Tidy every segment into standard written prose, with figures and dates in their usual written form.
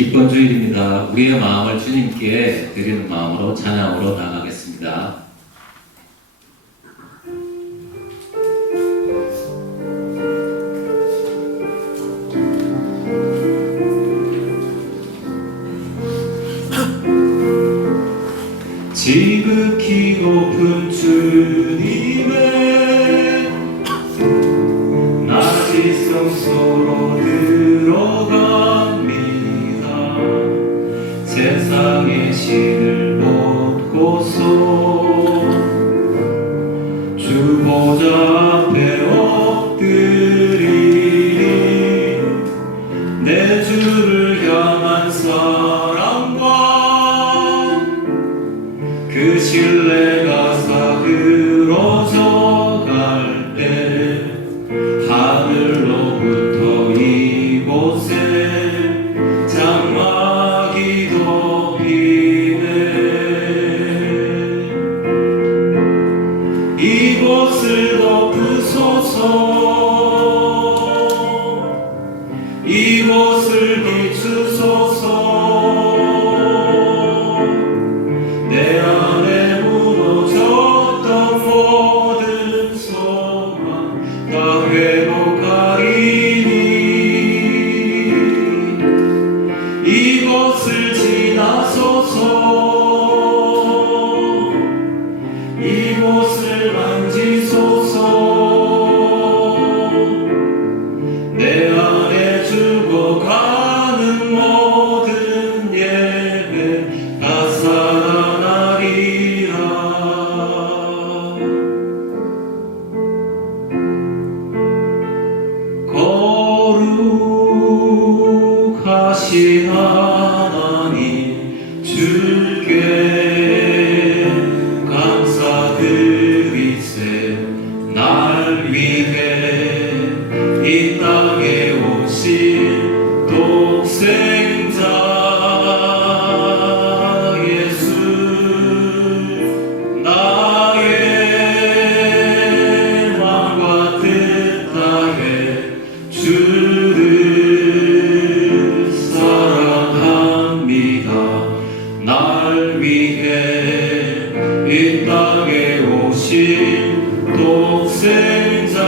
기쁜 주일입니다. 우리의 마음을 주님께 드리는 마음으로 찬양으로 나아가겠습니다. 지극히 높은 주님의 낮은 성소로 들어갑니다. 세상의 신을 벗고서 주 보좌 앞에 엎드리니 내 주를 향한 사랑과 그 신뢰가 사그러져 갈 때 하늘로부터 이곳에 장막이 덮이네. 이곳을 덮으소서, 이곳을 비추소서. 내 안에 무너졌던 모든 소망 다 회복하리니 이곳을 지나소서, 이곳을 만지소서. 내 안에 죽어가는 모든 예배 다 살아나리라. 거룩하신 하나님 주께 감사드리세. 날 위해 이 땅에 오신 독생자 예수, 나의 마음과 뜻하에 주를 사랑합니다. 날 위해 이 땅에 오신 독생자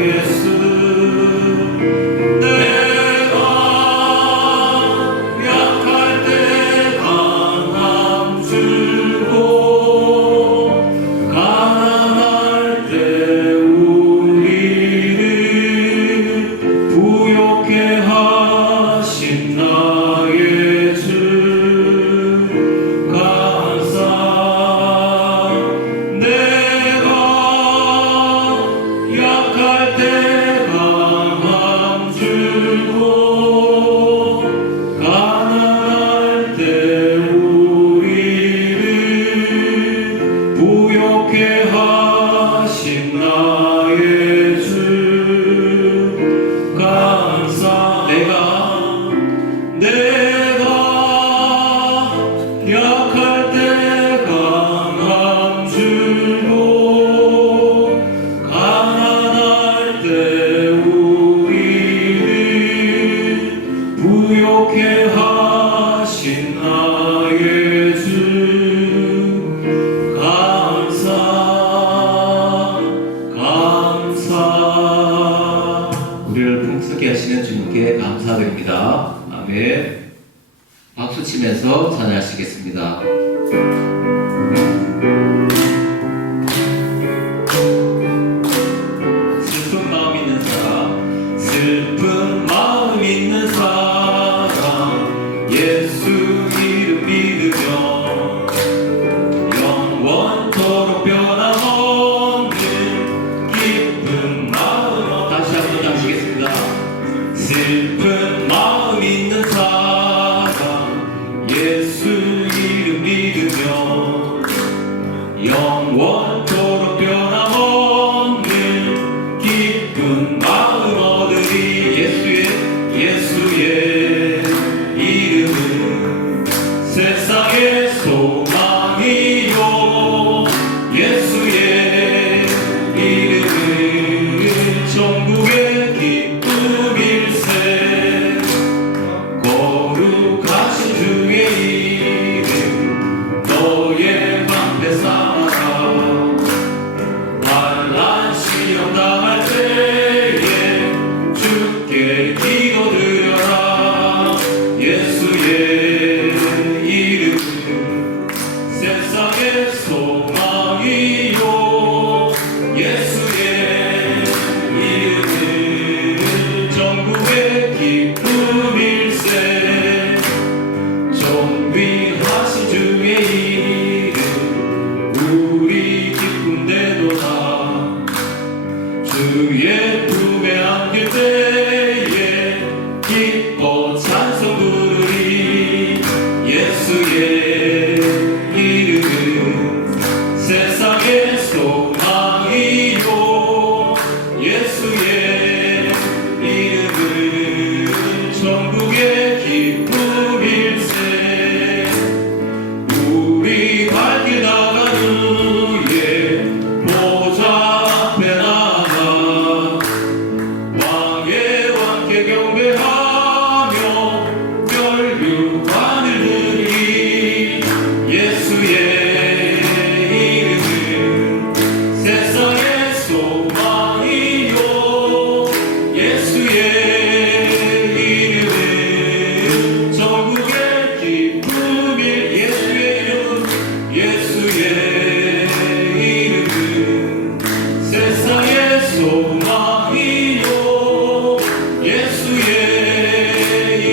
예수, 내가 약할 때 강함 주고 가난할 때 우리를 부욕해 하신 나의 주 감사. 내가 약할 때 강함 주고 가난할 때 우리를 부욕해 하신 나의 주 감사. 내가 약할 때 강함 주고 가난할 때 우리를 부욕해 하신 나의 주 감사. 우리를 풍성케 하시는 주님께 감사드립니다. 아멘. 박수 치면서 찬양하시겠습니다. 슬픈 마음 있는 사람, 슬픈 마음 있는 사람, 예수 이름 믿으면 영원토록 변함없는 기쁜 마음. 다시 한번 하시겠습니다. 슬픈 마음 있는 사람, 예수 이름 믿으면 영원토록 변함없는 기쁜 마음 얻으리. 예수의 이름은 세상의 소망이요, 예수의 이름은 천국의 기쁨일세.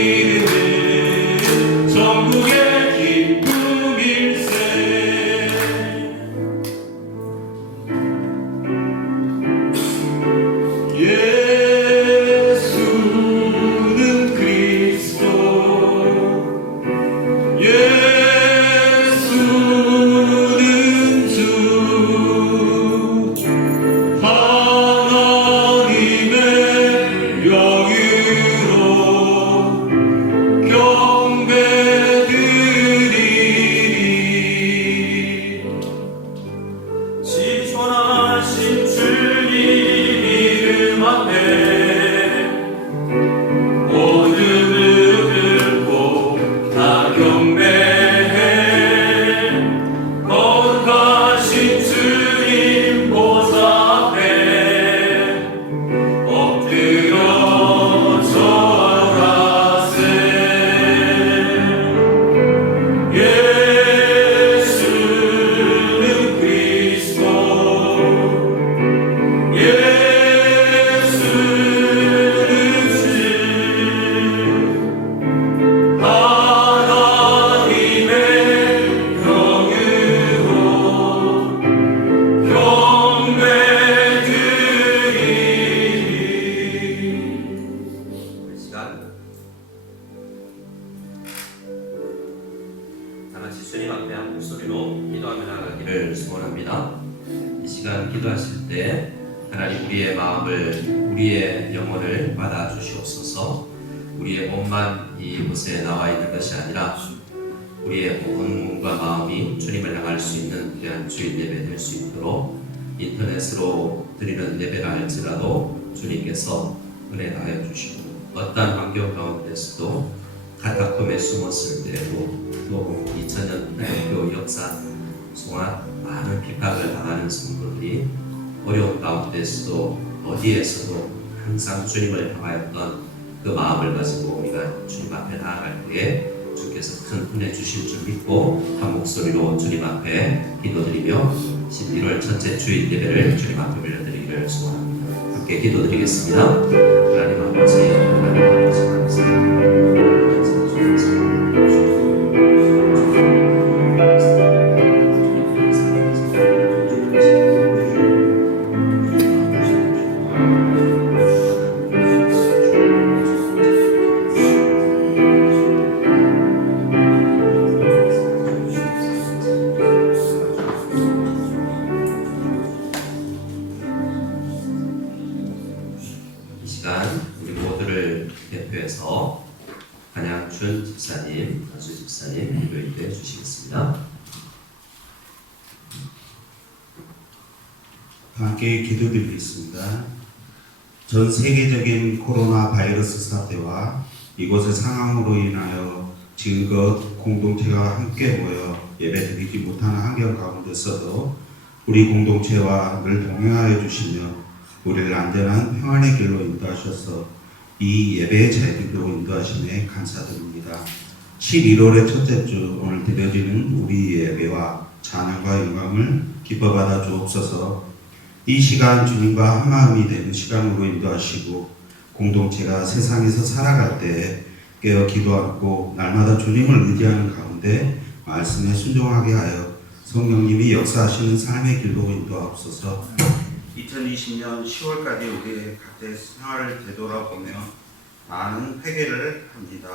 이름은 전국의 기쁨일세. 예수는 그리스도, 예수는 주, 하나님의 명의로 경배드리리. 지존하신 주님 이름 앞에 모든 무릎 꿇고 다 경배해. 거룩하신 주님 보좌 앞에 엎드려 절하세. 예수는 그리스도, 예수는 주, 하나님의 명의로 경배드리리. 이 시간 다 같이 주님 앞에 한 목소리로 기도하며 나가기를 소원합니다. 이 시간 기도하실 때 하나님 우리의 마음을, 우리의 영혼을 받아 주시옵소서. 우리의 몸만 이곳에 나와 있는 것이 아니라 우리의 온 몸과 마음이 주님을 향할 수 있는 귀한 주일 예배 될 수 있도록 인터넷으로 드리는 예배라 할지라도 주님께서 은혜 다하여 주시고 어떠한 환경 가운데서도 카타콤에 숨었을 때에도 또 2000년 대학교 역사 동안 많은 핍박을 당하는 성도들이 어려운 가운데서도 어디에서도 항상 주님을 향하였던 그 마음을 가지고 우리가 주님 앞에 나아갈 때에 주께서 큰 은혜 주실 줄 믿고 한 목소리로 주님 앞에 기도드리며 11월 첫째 주일 예배를 주님 앞에 올려드리기를 소원합니다. 함께 기도드리겠습니다. 하나님 아버지, 하나님 아버지 감사합니다. 이 시간 우리 모두를 대표해서 한양춘 집사님, 한수 집사님 기도 인도해 주시겠습니다. 함께 기도드리겠습니다. 전 세계적인 코로나 바이러스 사태와 이곳의 상황으로 인하여 지금껏 공동체가 함께 모여 예배드리지 못하는 환경 가운데서도 우리 공동체와 늘 동행하여 주시며 우리를 안전한 평안의 길로 인도하셔서 이 예배의 자리로 인도하심에 감사드립니다. 11월의 첫째 주 오늘 드려지는 우리 예배와 찬양과 영광을 기뻐 받아 주옵소서. 이 시간 주님과 한마음이 되는 시간으로 인도하시고 공동체가 세상에서 살아갈 때 깨어 기도하고 날마다 주님을 의지하는 가운데 말씀에 순종하게 하여 성령님이 역사하시는 삶의 길로 인도하옵소서. 2020년 10월까지 우리의 각자의 생활을 되돌아보며 많은 회개를 합니다.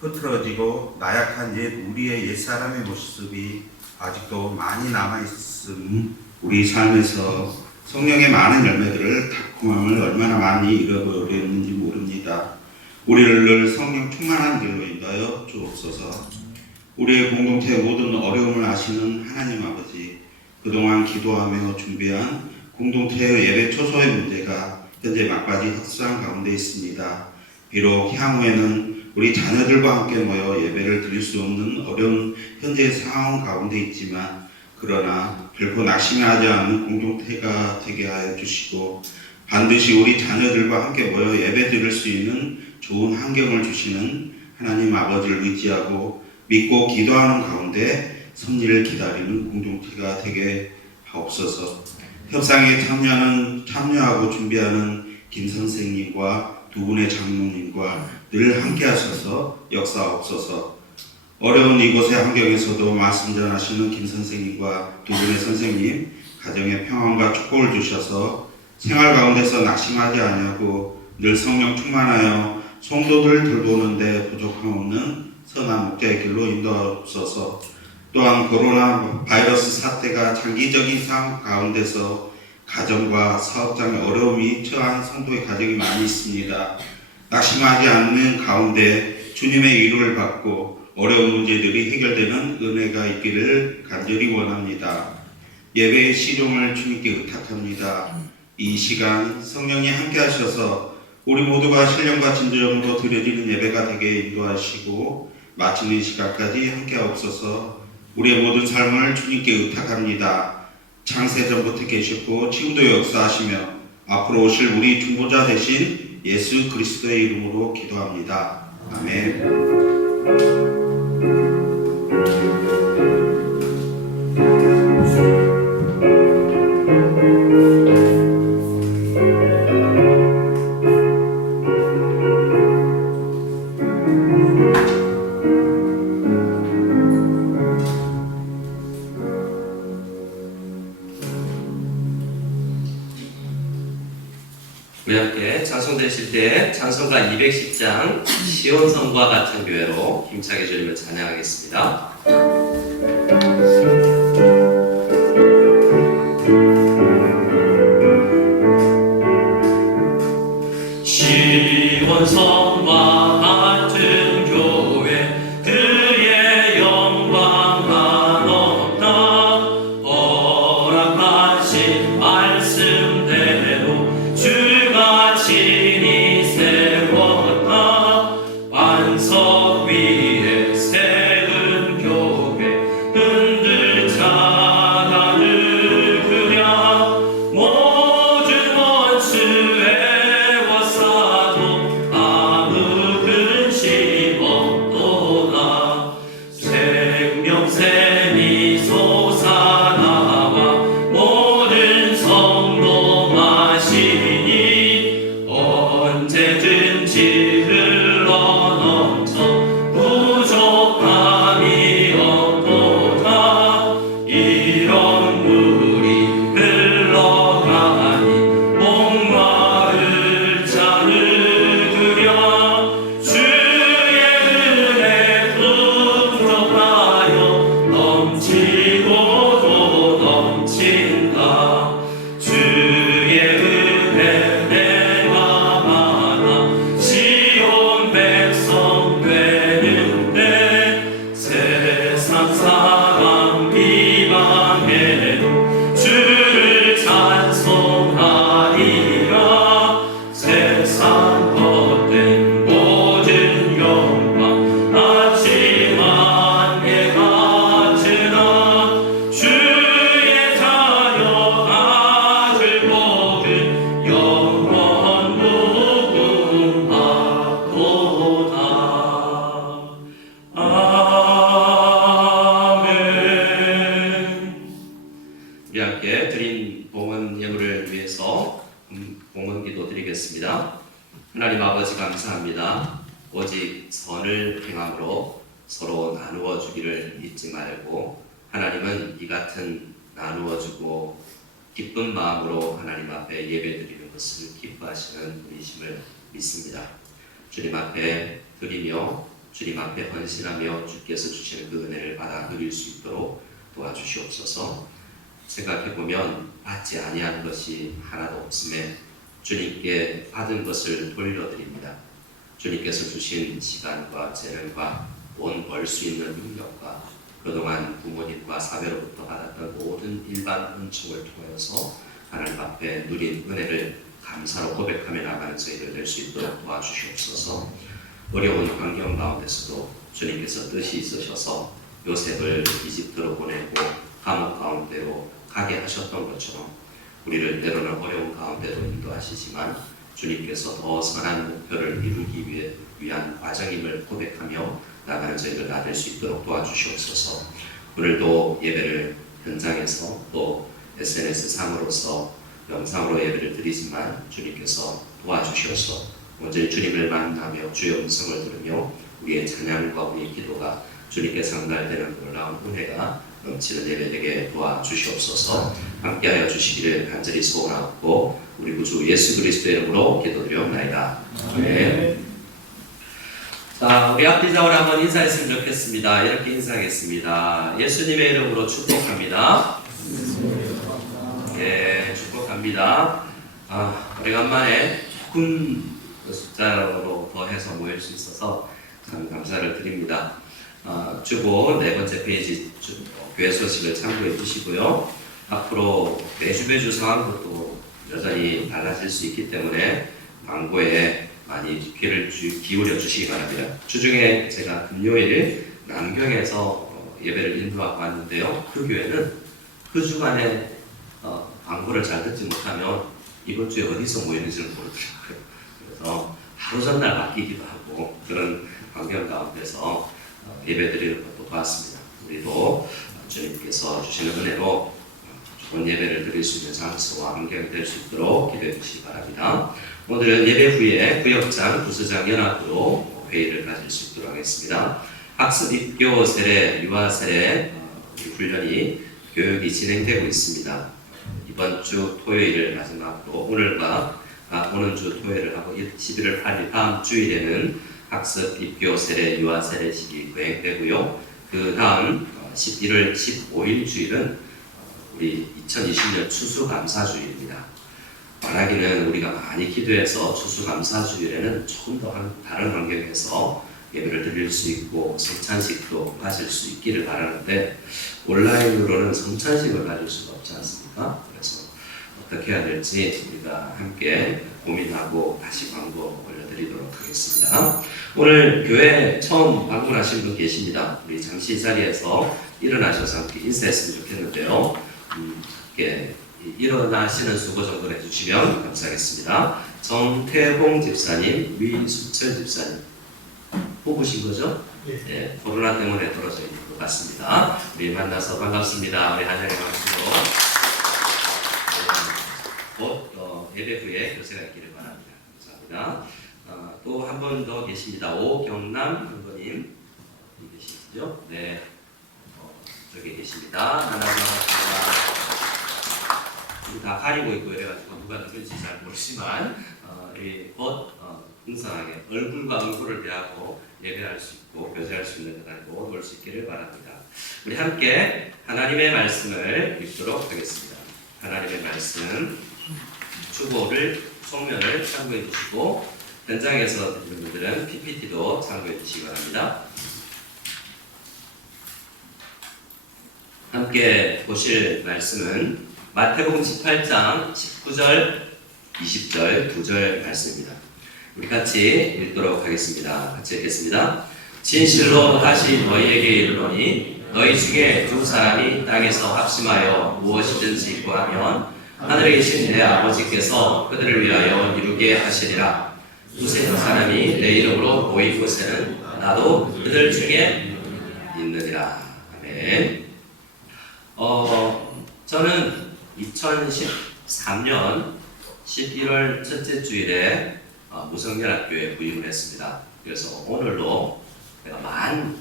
흐트러지고 나약한 우리의 옛사람의 모습이 아직도 많이 남아있음, 우리 삶에서 성령의 많은 열매들을 달콤함을 얼마나 많이 잃어버렸는지 모릅니다. 우리를 늘 성령 충만한 길로 인도하여 주옵소서. 우리의 공동체의 모든 어려움을 아시는 하나님 아버지, 그동안 기도하며 준비한 공동체의 예배 초소의 문제가 현재 막바지 협상 가운데 있습니다. 비록 향후에는 우리 자녀들과 함께 모여 예배를 드릴 수 없는 어려운 현재의 상황 가운데 있지만, 그러나 결코 낙심하지 않는 공동체가 되게 하여 주시고 반드시 우리 자녀들과 함께 모여 예배 드릴 수 있는 좋은 환경을 주시는 하나님 아버지를 의지하고 믿고 기도하는 가운데 섭리를 기다리는 공동체가 되게 하옵소서. 협상에 참여하고 준비하는 김 선생님과 두 분의 장로님과 늘 함께 하셔서 역사하옵소서. 어려운 이곳의 환경에서도 말씀 전하시는 김 선생님과 두 분의 선생님 가정에 평안과 축복을 주셔서 생활 가운데서 낙심하지 아니하고 늘 성령 충만하여 성도들 돌보는데 부족함 없는 선한 목자의 길로 인도하옵소서. 또한 코로나 바이러스 사태가 장기적인 상황 가운데서 가정과 사업장의 어려움이 처한 성도의 가정이 많이 있습니다. 낙심하지 않는 가운데 주님의 위로를 받고 어려운 문제들이 해결되는 은혜가 있기를 간절히 원합니다. 예배의 시종을 주님께 의탁합니다. 이 시간 성령이 함께 하셔서 우리 모두가 신령과 진정으로 드려지는 예배가 되게 인도하시고 마치는 시간까지 함께 하옵소서. 우리의 모든 삶을 주님께 의탁합니다. 창세전부터 계셨고 지금도 역사하시며 앞으로 오실 우리 중보자 되신 예수 그리스도의 이름으로 기도합니다. 아멘. 우리 함께 찬송되실 때 찬송가 210장 시온성과 같은 교회로 힘차게 주님을 찬양하겠습니다. 시온성과 같은 교회 그의 영광 한없다. 허락하신 말씀대로 주가 친히 세웠다. 반석 위에 세운 교회 흔들자 나를 그랴. 모든 원수 애워싸도 아무 근심 없도다. 생명샘이 솟아나와 모든 성도 마시니 언제든지 흘러넘쳐 부족함이 없도다. 이런 물이 흘러가니 목마를 자를 그려. 주의 은혜 부족하여 넘치고도 넘친다. 주의 은혜 내가 많아 시온 백성 되는데. 세상 사람 비방해도 주를 찬송하리라. 세상 헛된 모든 영광 하지만 예 같으나. 주의 자녀 아들 복은 영원 무궁하도다. 아멘. 우리 함께 드린 봉헌 예물을 위해서 봉헌 기도 드리겠습니다. 하나님 아버지 감사합니다. 오직 선을 행함으로 서로 나누어 주기를 잊지 말고 하나님은 이 같은 나누어 주고 기쁜 마음으로 하나님 앞에 예배 드리는 것을 기뻐하시는 분이심을 믿습니다. 주님 앞에 드리며 주님 앞에 헌신하며 주께서 주시는 그 은혜를 받아 누릴 수 있도록 도와주시옵소서. 생각해보면 받지 아니한 것이 하나도 없음에 주님께 받은 것을 돌려드립니다. 주님께서 주신 시간과 재능과 돈 벌 수 있는 능력과 그동안 부모님과 사회로부터 받았던 모든 일반 은총을 통하여서 하나님 앞에 누린 은혜를 감사로 고백하며 나가는 저희들 될 수 있도록 도와주시옵소서. 어려운 환경 가운데서도 주님께서 뜻이 있으셔서 요셉을 이집트로 보내고 감옥 가운데로 가게 하셨던 것처럼 우리를 때로는 어려운 가운데로 인도하시지만 주님께서 더 선한 목표를 이루기 위한 과정임을 고백하며 나가는 저희들 다 될 수 있도록 도와주시옵소서. 오늘도 예배를 현장에서 또 SNS 상으로서 영상으로 예배를 드리지만 주님께서 도와주셔서 먼저 주님을 만나며 주의 음성을 들으며 우리의 찬양과 우리의 기도가 주님께 상달되는 놀라운 은혜가 넘치는 예배 되게 도와주시옵소서. 함께하여 주시기를 간절히 소원하고 우리 구주 예수 그리스도의 이름으로 기도드리옵나이다. 아멘. 자, 우리 앞뒤자로 한번 인사했으면 좋겠습니다. 이렇게 인사하겠습니다. 예수님의 이름으로 축복합니다. 예, 축복합니다. 오래간만에 조금 숫자로 더해서 모일 수 있어서 참 감사를 드립니다. 주보 네 번째 페이지 교회 소식을 참고해 주시고요. 앞으로 매주 상황도 여전히 달라질 수 있기 때문에 광고에 많이 귀를 기울여 주시기 바랍니다. 주중에 제가 금요일 남경에서 예배를 인도하고 왔는데요. 그 교회는 그 주간에 광고를 잘 듣지 못하면 이번 주에 어디서 모이는지를 모르더라고요. 그래서 하루 전날 바뀌기도 하고 그런 환경 가운데서 예배드리는 것도 봤습니다. 우리도 주님께서 주시는 은혜로 좋은 예배를 드릴 수 있는 장소와 환경이 될 수 있도록 기도해 주시기 바랍니다. 오늘은 예배 후에 구역장, 부서장 연합으로 회의를 가질 수 있도록 하겠습니다. 학습, 입교, 세례, 유아 세례 훈련이 교육이 진행되고 있습니다. 이번 주 토요일을 마지막으로 오는 주 토요일을 하고 11월 8일 다음 주일에는 학습, 입교, 세례, 유아 세례식이 거행되고요. 그 다음 11월 15일 주일은 우리 2020년 추수감사주일입니다. 말하기는 우리가 많이 기도해서 추수감사주일에는 조금 더 다른 환경에서 예배를 드릴 수 있고 성찬식도 가질 수 있기를 바라는데 온라인으로는 성찬식을 가질 수가 없지 않습니까? 그래서 어떻게 해야 될지 우리가 함께 고민하고 다시 광고 올려드리도록 하겠습니다. 오늘 교회 처음 방문하신 분 계십니다. 우리 잠시 자리에서 일어나셔서 함께 인사했으면 좋겠는데요. 이렇게 일어나시는 수고 정도 해주시면 감사하겠습니다. 정태봉 집사님, 위수철 집사님 뽑으신 거죠? 네, 코로나 때문에 떨어져 있는 것 같습니다. 우리 만나서 반갑습니다. 우리 한영의 박수로 곧 예배 후에 교세가 있기를 바랍니다. 감사합니다. 또 한 분 더 계십니다. 오경남 선거님 계시죠? 네, 저기 계십니다. 하나 반갑습니다. 다 가리고 있고 이래가지고 누가 누군지 잘 모르지만 곧 풍성하게 얼굴과 얼굴을 대하고 예배할 수 있고 교제할 수 있는 자리로 올 수 있기를 바랍니다. 우리 함께 하나님의 말씀을 읽도록 하겠습니다. 하나님의 말씀 주보를 속면을 참고해 주시고 현장에서 듣는 분들은 PPT도 참고해 주시기 바랍니다. 함께 보실 말씀은 마태복음 18장 19절, 20절, 2절 말씀입니다. 우리 같이 읽도록 하겠습니다. 같이 읽겠습니다. 진실로 다시 너희에게 이르노니 너희 중에 두 사람이 땅에서 합심하여 무엇이든지 구하면 하늘에 계신 내 아버지께서 그들을 위하여 이루게 하시리라. 두세 사람이 내 이름으로 모인 곳에는 나도 그들 중에 있느니라. 아멘. 저는 2013년 11월 첫째 주일에 무성연합교회에 부임을 했습니다. 그래서 오늘로 내가 만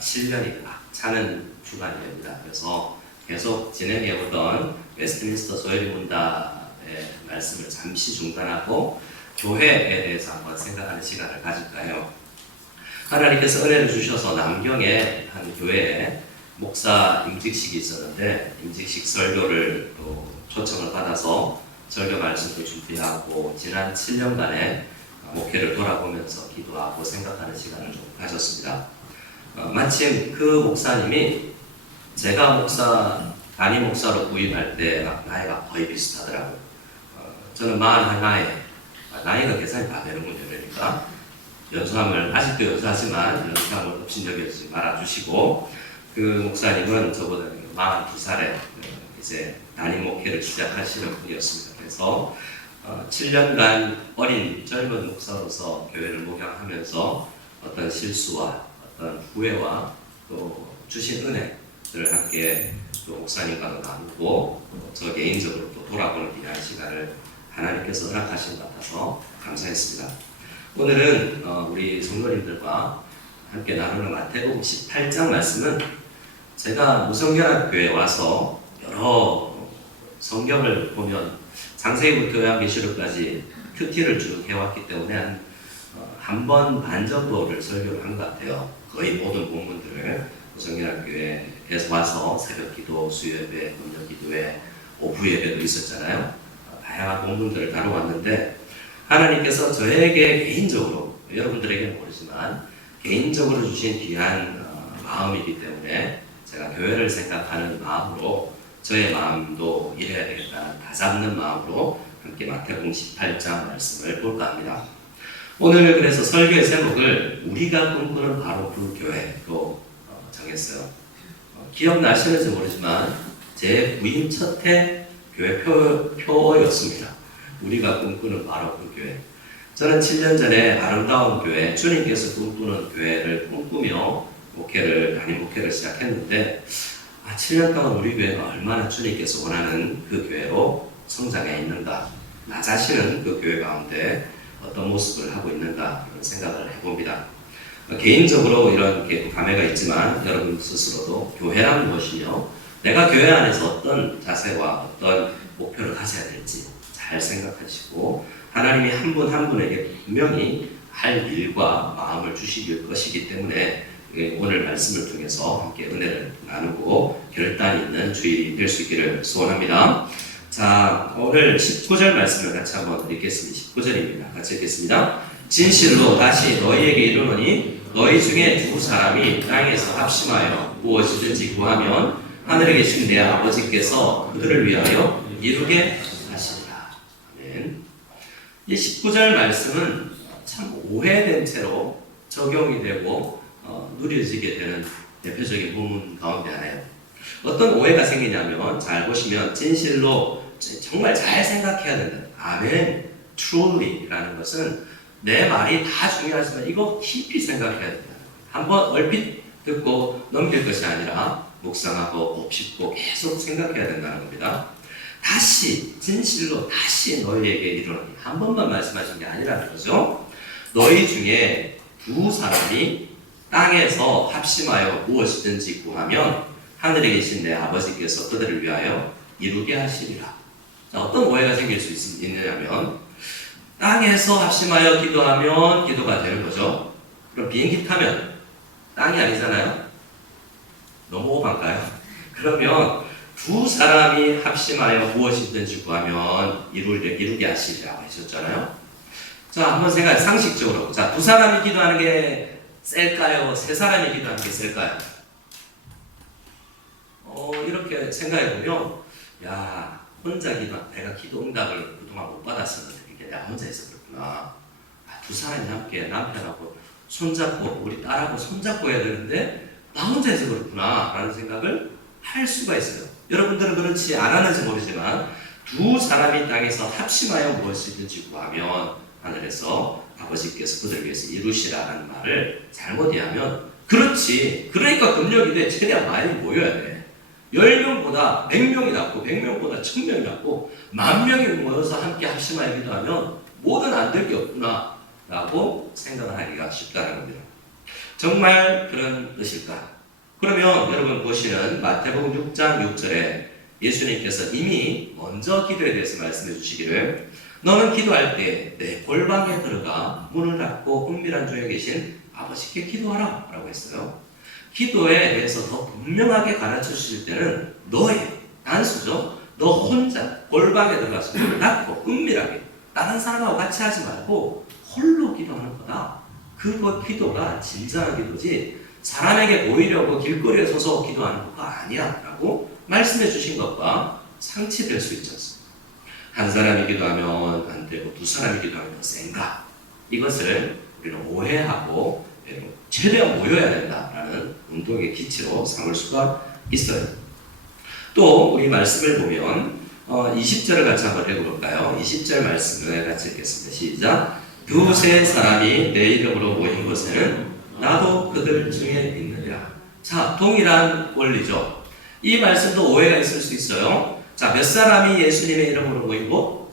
7년이 차는 주간이 됩니다. 그래서 계속 진행해오던 웨스트민스터 소회리 문답의 말씀을 잠시 중단하고 교회에 대해서 한번 생각하는 시간을 가질까 해요. 하나님께서 은혜를 주셔서 남경의 한 교회에 목사 임직식이 있었는데 임직식 설교를 또 초청을 받아서 설교 말씀을 준비하고 지난 7년간의 목회를 돌아보면서 기도하고 생각하는 시간을 좀 가졌습니다. 마침 그 목사님이 제가 담임 목사로 부임할 때 나이가 거의 비슷하더라고요. 저는 41에 나이가 계산이 다 되는군요. 그러니까 연수함을 아직도 연수하지만 연수함을 업신여기지 말아주시고 그 목사님은 저보다 42살에 이제 담임 목회를 시작하시는 분이었습니다. 그래서 7년간 어린 젊은 목사로서 교회를 목양하면서 어떤 실수와 어떤 후회와 또 주신 은혜들을 함께 또 목사님과도 나누고 저 개인적으로 또 돌아보는 귀한 시간을 하나님께서 허락하신 것 같아서 감사했습니다. 오늘은 우리 성도님들과 함께 나누는 마태복음 18장 말씀은 제가 무성결합교회에 와서 여러 성경을 보면 장세기부터 요한계시록까지 큐티를 쭉 해왔기 때문에 한 번 반 정도를 설교를 한 것 같아요. 거의 모든 본문들을 무성결합교회에서 와서 새벽 기도, 수요예배, 금요 기도회, 오후 예배도 있었잖아요. 다양한 본문들을 다뤄왔는데 하나님께서 저에게 개인적으로, 여러분들에게는 모르지만 개인적으로 주신 귀한 마음이기 때문에 제가 교회를 생각하는 마음으로 저의 마음도 이래야 되겠다는 다잡는 마음으로 함께 마태복음 18장 말씀을 볼까 합니다. 오늘 그래서 설교의 제목을 우리가 꿈꾸는 바로 그 교회로 정했어요. 기억나시는지 모르지만 제 부임 첫해 교회 표어였습니다. 우리가 꿈꾸는 바로 그 교회. 저는 7년 전에 아름다운 교회, 주님께서 꿈꾸는 교회를 꿈꾸며 담임 목회를 시작했는데 7년 동안 우리 교회가 얼마나 주님께서 원하는 그 교회로 성장해 있는가, 나 자신은 그 교회 가운데 어떤 모습을 하고 있는가 이런 생각을 해봅니다. 개인적으로 이런 감회가 있지만 여러분 스스로도 교회란 무엇이며 내가 교회 안에서 어떤 자세와 어떤 목표를 가져야 될지 잘 생각하시고 하나님이 한 분 한 분에게 분명히 할 일과 마음을 주실 것이기 때문에 오늘 말씀을 통해서 함께 은혜를 나누고 결단 있는 주일이 될 수 있기를 소원합니다. 자, 오늘 19절 말씀을 같이 한번 읽겠습니다. 19절입니다. 같이 읽겠습니다. 진실로 다시 너희에게 이르노니 너희 중에 두 사람이 땅에서 합심하여 무엇이든지 구하면 하늘에 계신 내 아버지께서 그들을 위하여 이루게 하시리라. 아멘. 이 19절 말씀은 참 오해된 채로 적용이 되고 누려지게 되는 대표적인 부분 가운데 하나예요. 어떤 오해가 생기냐면 잘 보시면 진실로 정말 잘 생각해야 된다. 아멘, truly라는 것은 내 말이 다 중요하지만 이거 깊이 생각해야 된다. 한번 얼핏 듣고 넘길 것이 아니라 묵상하고 곱씹고 계속 생각해야 된다는 겁니다. 다시 진실로 다시 너희에게 이르노니 한 번만 말씀하신 게 아니라는 거죠. 너희 중에 두 사람이 땅에서 합심하여 무엇이든지 구하면 하늘에 계신 내 아버지께서 그들을 위하여 이루게 하시리라. 자, 어떤 오해가 생길 수 있느냐면 땅에서 합심하여 기도하면 기도가 되는 거죠. 그럼 비행기 타면 땅이 아니잖아요. 너무 오반가요? 그러면 두 사람이 합심하여 무엇이든지 구하면 이루게 하시리라고 하셨잖아요. 자, 한번 생각해 상식적으로. 자, 두 사람이 기도하는 게 셀까요? 세 사람이 기도하는 게 셀까요? 이렇게 생각해보면, 야, 혼자 내가 기도 응답을 그동안 못 받았었는데, 이게 내가 혼자 해서 그렇구나. 두 사람이 함께 남편하고 손잡고, 우리 딸하고 손잡고 해야 되는데, 나 혼자 해서 그렇구나. 라는 생각을 할 수가 있어요. 여러분들은 그렇지 않았는지 모르지만, 두 사람이 땅에서 합심하여 무엇이든지 구하면, 하늘에서 아버지께서 그들 위해서 이루시라는 말을 잘못 이해하면, 그렇지. 그러니까 금력이 돼. 최대한 많이 모여야 돼. 10명보다 100명이 낫고 100명보다 1000명이 낫고 10,000명이 모여서 함께 합심하여 기도하면 뭐든 안 될 게 없구나 라고 생각을 하기가 쉽다는 겁니다. 정말 그런 뜻일까? 그러면 여러분 보시는 마태복음 6장 6절에 예수님께서 이미 먼저 기도에 대해서 말씀해 주시기를 너는 기도할 때 내 골방에 들어가 문을 닫고 은밀한 중에 계신 아버지께 기도하라 라고 했어요. 기도에 대해서 더 분명하게 가르쳐 주실 때는 너의 단수죠. 너 혼자 골방에 들어가서 문을 닫고 은밀하게 다른 사람하고 같이 하지 말고 홀로 기도하는 거다. 그거 기도가 진정한 기도지 사람에게 보이려고 길거리에 서서 기도하는 거가 아니야 라고 말씀해 주신 것과 상치될 수 있지 않습니까? 한 사람이 기도하면 안 되고 두 사람이 기도하면 더 센가? 이것을 우리는 오해하고 최대한 모여야 된다라는 운동의 기치로 삼을 수가 있어요. 또 우리 말씀을 보면 20절을 같이 한번 읽어볼까요? 20절 말씀을 같이 읽겠습니다. 시작. 두세 사람이 내 이름으로 모인 곳에는 나도 그들 중에 있느니라. 자, 동일한 원리죠. 이 말씀도 오해가 있을 수 있어요. 자, 몇 사람이 예수님의 이름으로 모인 곳?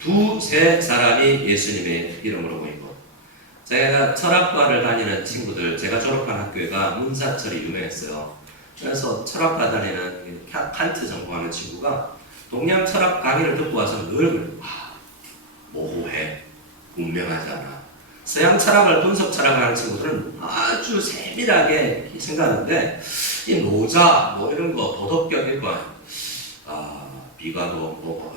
두세 사람이 예수님의 이름으로 모인 곳. 제가 철학과를 다니는 친구들, 제가 졸업한 학교가 문사철이 유명했어요. 그래서 철학과 다니는 칸트 전공하는 친구가 동양 철학 강의를 듣고 와서 늘 그래요. 모호해, 분명하지 않아. 서양 철학을 분석 철학을 하는 친구들은 아주 세밀하게 생각하는데 이 노자 뭐 이런 거 도덕적인 거 비가도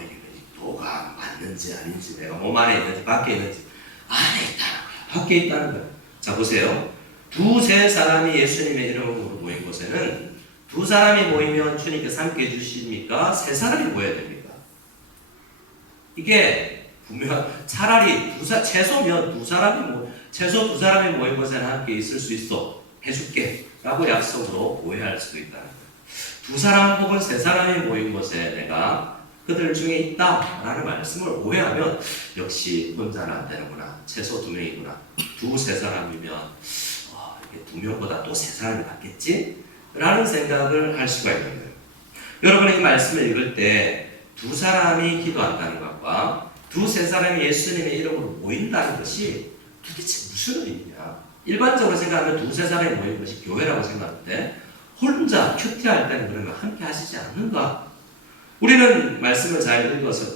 도가 맞는지 아닌지 내가 몸 안에 있는지 밖에 있는지 안에 있다는 거야. 밖에 있다는 거야. 자 보세요. 두세 사람이 예수님의 이름으로 모인 곳에는 두 사람이 모이면 주님께서 함께 해주십니까? 세 사람이 모여야 됩니까? 이게 분명 차라리 최소면 최소 두 사람이 모인 곳에는 함께 있을 수 있어 해줄게 라고 약속으로 오해할 수도 있다는 거예요. 두 사람 혹은 세 사람이 모인 곳에 내가 그들 중에 있다라는 말씀을 오해하면 역시 혼자는 안 되는구나. 최소 두 명이구나. 두세 사람이면 이게 두 명보다 또 세 사람이 낫겠지? 라는 생각을 할 수가 있는 거예요. 여러분이 이 말씀을 읽을 때 두 사람이 기도한다는 것과 두세 사람이 예수님의 이름으로 모인다는 것이 도대체 무슨 의미냐? 일반적으로 생각하면 두세 사람이 모인 것이 교회라고 생각하는데 혼자 큐티할 때는 그러면 함께 하시지 않는가? 우리는 말씀을 잘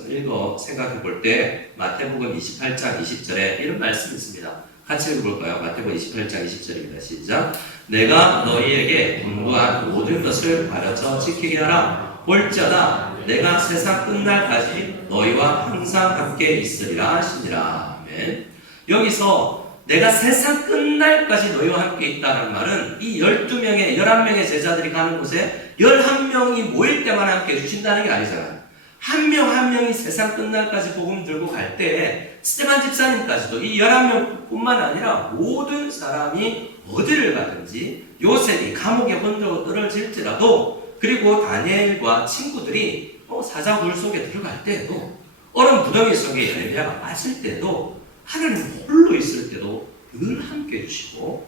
읽어 생각해 볼 때 마태복음 28장 20절에 이런 말씀이 있습니다. 같이 읽어볼까요? 마태복음 28장 20절입니다. 시작. 내가 너희에게 분부한 모든 것을 가르쳐 지키게 하라. 볼지어다 내가 세상 끝날까지 너희와 항상 함께 있으리라 하시니라. 아멘. 여기서 내가 세상 끝날까지 너희와 함께 있다는 말은 이 12명의 11명의 제자들이 가는 곳에 11명이 모일 때만 함께 해주신다는 게 아니잖아요. 한 명 한 명이 세상 끝날까지 복음 들고 갈 때 스테반 집사님까지도 이 11명 뿐만 아니라 모든 사람이 어디를 가든지 요셉이 감옥에 혼자로 떨어질지라도 그리고 다니엘과 친구들이 사자굴 속에 들어갈 때에도 얼음 부덩이 속에 예레미야가 빠질 때도 하나님 홀로 있을 때도 늘 함께 해주시고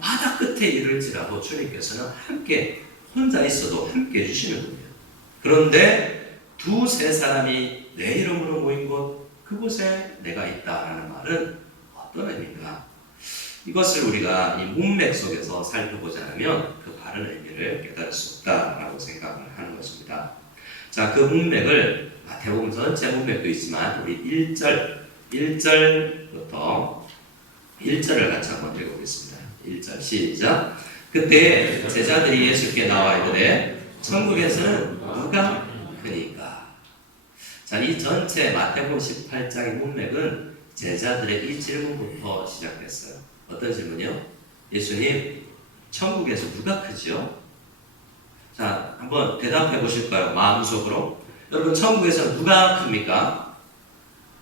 바다 끝에 이를지라도 주님께서는 함께 혼자 있어도 함께 해주시는 거예요. 그런데 두세 사람이 내 이름으로 모인 곳 그곳에 내가 있다라는 말은 어떤 의미인가? 이것을 우리가 이 문맥 속에서 살펴보지 않으면 그 바른 의미를 깨달을 수 없다라고 생각을 하는 것입니다. 자, 그 문맥을 마태복음 전체 문맥도 있지만 우리 1절부터 1절을 같이 한번 읽어보겠습니다. 1절 시작. 그때 제자들이 예수께 나와 이르되 천국에서는 누가 크니까? 자, 이 전체 마태복음 18장의 문맥은 제자들의 이 질문부터 시작됐어요. 어떤 질문이요? 예수님, 천국에서 누가 크지요? 자, 한번 대답해 보실까요? 마음속으로. 여러분, 천국에서 누가 큽니까?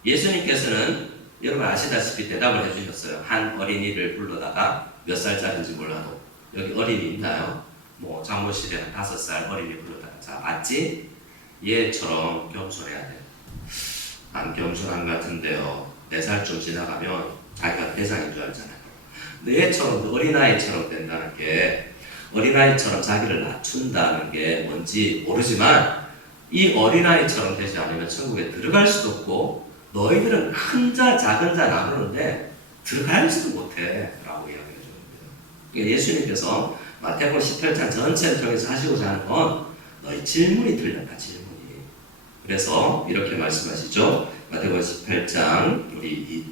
예수님께서는 여러분 아시다시피 대답을 해주셨어요. 한 어린이를 불러다가 몇 살짜리인지 몰라도 여기 어린이 있나요? 뭐 장모실에 한 5살 어린이 불러다가 자, 맞지? 얘처럼 겸손해야 돼요. 안 겸손한 것 같은데요. 4살쯤 지나가면 자기가 대장인 줄 알잖아요. 근데 얘처럼 어린아이처럼 된다는 게 어린아이처럼 자기를 낮춘다는 게 뭔지 모르지만 이 어린아이처럼 되지 않으면 천국에 들어갈 수도 없고 너희들은 큰 자 작은 자 나누는데 들어가지도 못해 라고 이야기해 줍니다. 그러니까 예수님께서 마태복음 18장 전체를 통해서 하시고자 하는 건 너희 질문이 틀렸다. 질문이. 그래서 이렇게 말씀하시죠. 마태복음 18장 우리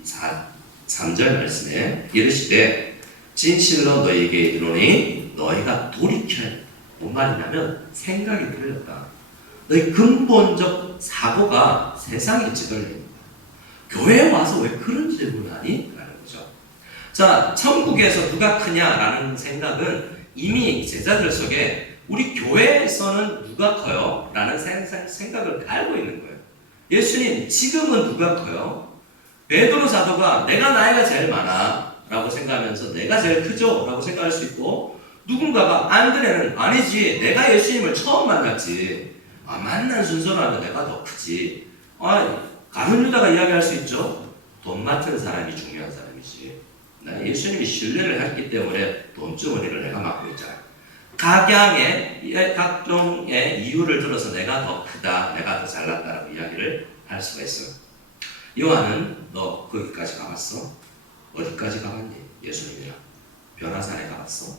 3절 말씀에 이르시되 진실로 너희에게 이르노니 너희가 돌이켜야 돼. 뭔 말이냐면 생각이 틀렸다. 너희 근본적 사고가 세상에 찌들립니다. 교회에 와서 왜 그런 질문을 하니? 라는 거죠. 자, 천국에서 누가 크냐라는 생각은 이미 제자들 속에 우리 교회에서는 누가 커요? 라는 생각을 갈고 있는 거예요. 예수님, 지금은 누가 커요? 베드로 사도가 내가 나이가 제일 많아 라고 생각하면서 내가 제일 크죠? 라고 생각할 수 있고 누군가가 안드레는 아니지 내가 예수님을 처음 만났지 만난 순서로 하면 내가 더 크지 가룟 유다가 이야기할 수 있죠. 돈 맡은 사람이 중요한 사람이지 나 예수님이 신뢰를 했기 때문에 돈주머니를 내가 맡고 있잖아. 각종의 이유를 들어서 내가 더 크다 내가 더 잘났다라고 이야기를 할 수가 있어요. 요한은 너 거기까지 가봤어? 어디까지 가봤니? 예수님이랑 변화산에 가봤어.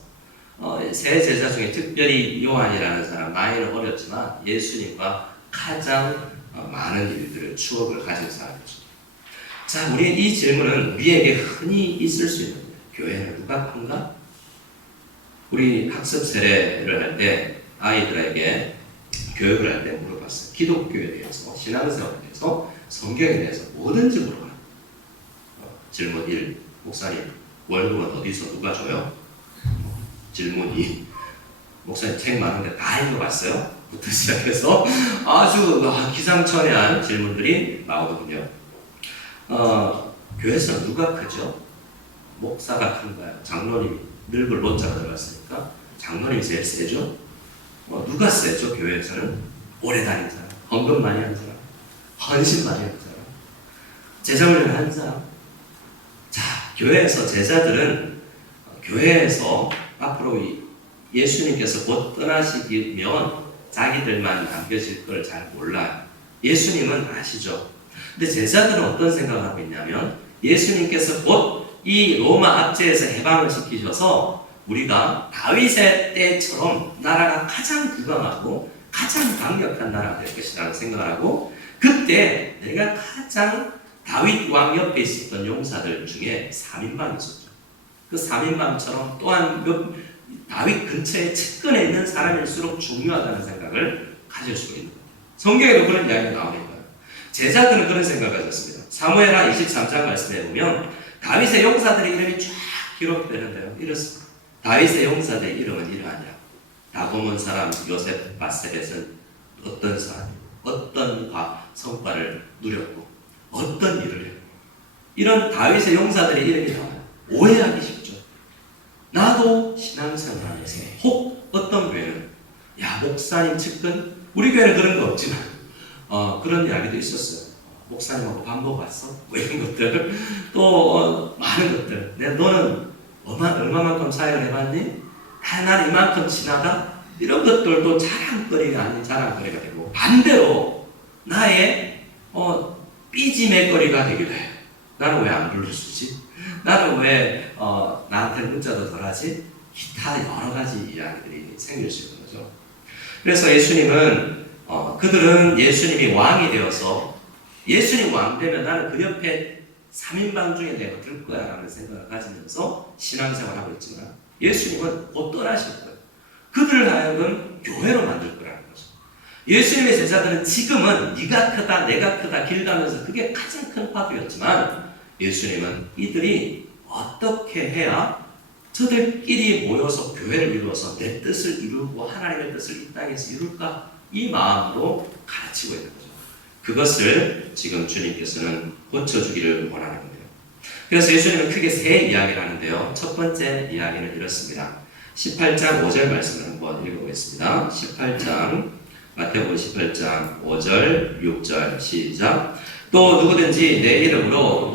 세 제자 중에 특별히 요한이라는 사람, 나이는 어렸지만 예수님과 가장 많은 일들을 추억을 가진 사람이죠. 자, 우리 이 질문은 우리에게 흔히 있을 수 있는 거예요. 교회는 누가 큰가? 우리 학습 세례를 할 때 아이들에게 교육을 할 때 물어봤어요. 기독교에 대해서, 신앙생활에 대해서, 성경에 대해서 뭐든지 물어봐요. 질문 1, 목사님 월급은 어디서 누가 줘요? 질문 2, 목사님 책 많은데 다 읽어봤어요? 부터 시작해서 아주 기상천외한 질문들이 나오거든요. 교회에서 누가 크죠? 목사가 큰가요? 장로님이 늙을 노자가 들어갔으니까 장로님이 제일 세죠? 누가 세죠? 교회에서는 오래 다닌 사람, 헌금 많이 한 사람, 헌신 많이 한 사람, 제자훈련 한 사람. 자, 교회에서 제자들은 교회에서 앞으로 예수님께서 곧 떠나시면 자기들만 남겨질 걸 잘 몰라요. 예수님은 아시죠? 근데 제자들은 어떤 생각을 하고 있냐면 예수님께서 곧 이 로마 압제에서 해방을 시키셔서 우리가 다윗의 때처럼 나라가 가장 부강하고 가장 강력한 나라가 될 것이라는 생각을 하고, 그때 내가 가장 다윗 왕 옆에 있었던 용사들 중에 3인방이 있었죠. 그 3인방처럼 또한 다윗 근처에 측근에 있는 사람일수록 중요하다는 생각을 가질 수 있는 거예요. 성경에도 그런 이야기가 나오니까요. 제자들은 그런 생각을 가졌습니다. 사무엘하 23장 말씀에 보면 다윗의 용사들의 이름이 쫙 기록되는데요. 이렇습니다. 다윗의 용사들의 이름은 이러하냐. 다고몬 사람 요셉 바세벳은 어떤 사람이고 어떤 성과를 누렸고 어떤 일을 했고, 이런 다윗의 용사들의 이름이 나와요. 오해하기 쉽죠. 나도 신앙생활하면서 혹 어떤 교회는 목사님 측근, 우리 교회는 그런 거 없지만 그런 이야기도 있었어요. 목사님하고 밥 먹어봤어? 뭐 이런 것들, 또 많은 것들. 너는 얼마만큼 사역을 해봤니? 날 이만큼 지나다? 이런 것들도 자랑거리가 아닌 자랑거리가 되고, 반대로 나의 삐지매거리가 되기도 해요. 나는 왜 안 불러주지? 나는 왜 나한테 문자도 덜하지? 기타 여러 가지 이야기들이 생길 수 있는 거죠. 그래서 예수님은 그들은 예수님이 왕이 되어서 예수님 왕 되면 나는 그 옆에 3인방 중에 내가 들 거야 라는 생각을 가지면서 신앙생활을 하고 있지만, 예수님은 곧 떠나실 거예요. 그들을 하여금 교회로 만들 거라는 거죠. 예수님의 제자들은 지금은 네가 크다 내가 크다 길 가면서 그게 가장 큰 화두였지만, 예수님은 이들이 어떻게 해야 저들끼리 모여서 교회를 이루어서 내 뜻을 이루고 하나님의 뜻을 이 땅에서 이룰까, 이 마음으로 가르치고 있는 거죠. 그것을 지금 주님께서는 고쳐주기를 원하는 건데요. 그래서 예수님은 크게 세 이야기를 하는데요. 첫 번째 이야기는 이렇습니다. 18장 5절 말씀을 한번 읽어보겠습니다. 18장 마태복음 18장 5절 6절 시작. 또 누구든지 내 이름으로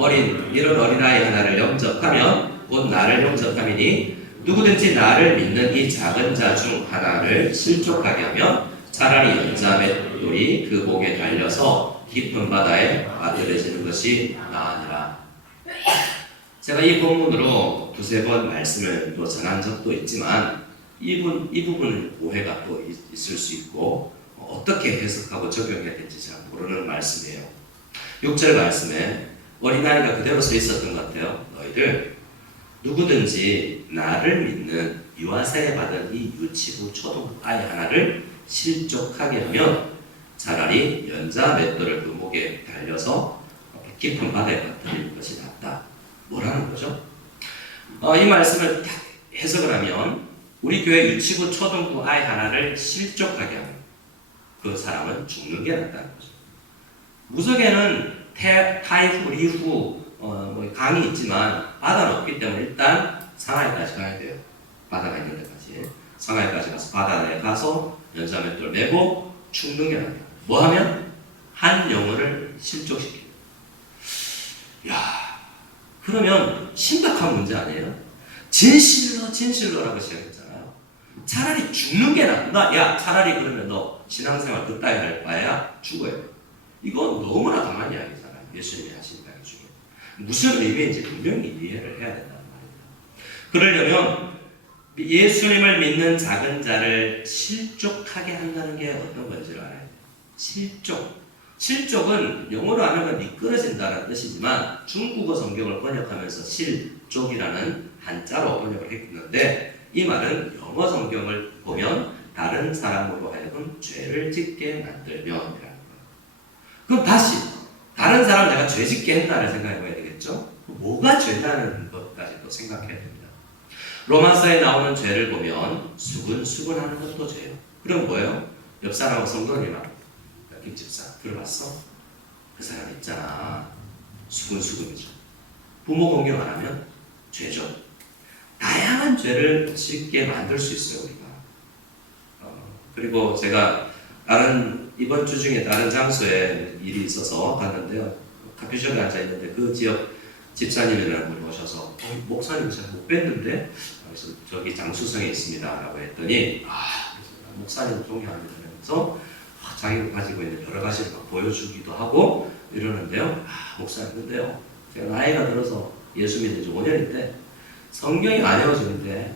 이런 어린아이 하나를 영접하면 곧 나를 영접함이니, 누구든지 나를 믿는 이 작은 자 중 하나를 실족하게 하면 차라리 연자맷돌이 그 목에 달려서 깊은 바다에 빠뜨려지는 것이 나으니라. 제가 이 본문으로 두세 번 말씀을 또 전한 적도 있지만 이 부분은 오해가 또 있을 수 있고 어떻게 해석하고 적용해야 될지 잘 모르는 말씀이에요. 6절 말씀에 어린아이가 그대로 서 있었던 것 같아요. 너희들 누구든지 나를 믿는 유아세례 받은 이 유치부 초등부 아이 하나를 실족하게 하면 차라리 연자 맷돌을 그 목에 달려서 깊은 바다에 빠뜨리는 것이 낫다. 뭐라는 거죠? 이 말씀을 해석을 하면 우리 교회 유치부 초등부 아이 하나를 실족하게 하면 그 사람은 죽는 게 낫다는 거죠. 무속에는 타이후, 리후 강이 있지만 바다는 없기 때문에 일단 상하이까지 가야 돼요. 바다가 있는 데까지. 상하이까지 가서 바다에 가서 연자맷돌 메고 죽는 게 낫다. 뭐 하면? 한 영혼을 실족시키는. 그러면 심각한 문제 아니에요? 진실로라고 시작했잖아요. 차라리 죽는 게 낫다. 차라리 그러면 너 신앙생활 그따위 할 바에야 죽어야 돼. 이건 너무나 강한 이야기잖아요. 예수님이 하신 이야기 중에. 무슨 의미인지 분명히 이해를 해야 된다는 말입니다. 그러려면 예수님을 믿는 작은 자를 실족하게 한다는 게 어떤 건지를 알아야 돼요. 실족은 영어로 하면 미끄러진다는 뜻이지만 중국어 성경을 번역하면서 실족이라는 한자로 번역을 했는데 이 말은 영어 성경을 보면 다른 사람으로 하여금 죄를 짓게 만들면이라는 거예요. 그럼 다시 다른 사람 내가 죄 짓게 했다를 생각해 봐야 되겠죠? 뭐가 죄냐는 것까지 또 생각해야 됩니다. 로마서에 나오는 죄를 보면 수근수근하는 것도 죄예요. 그럼 뭐예요? 옆 사람하고 성도님하고 김집사 들어봤어? 그 사람 있잖아. 수근수근이죠. 부모 공경 안 하면 죄죠. 다양한 죄를 짓게 만들 수 있어요, 우리가. 그리고 제가 이번 주 중에 다른 장소에 일이 있어서 갔는데요. 카피숍에 앉아 있는데 그 지역 집사님이라는 분이 오셔서 목사님 잘 못 뵀는데 그래서 저기 장수성에 있습니다라고 했더니 목사님 존경합니다. 그래서 자기가 가지고 있는 여러 가지를 막 보여주기도 하고 이러는데요. 목사님 근데요. 제가 나이가 들어서 예수 믿은 지 5년인데 성경이 안 외워지는데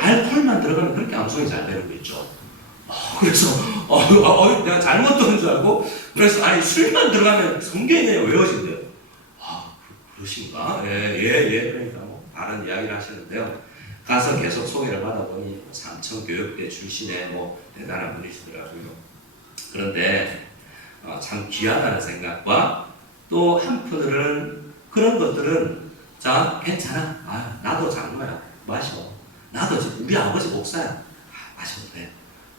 알코올만 들어가면 그렇게 암송이 잘 되는 거 있죠. 그래서 내가 잘못 들은 줄 알고 그래서 술만 들어가면 성경이 그냥 외워진대요. 그러신가? 예. 그러니까 뭐 다른 이야기를 하시는데요. 가서 계속 소개를 받아보니 삼천교육대 출신의 뭐 대단한 분이시더라고요. 그런데 참 귀하다는 생각과 또 한편으로는 그런 것들은 자 괜찮아. 나도 장로야. 마셔. 나도 우리 아버지 목사야. 마셔도 돼.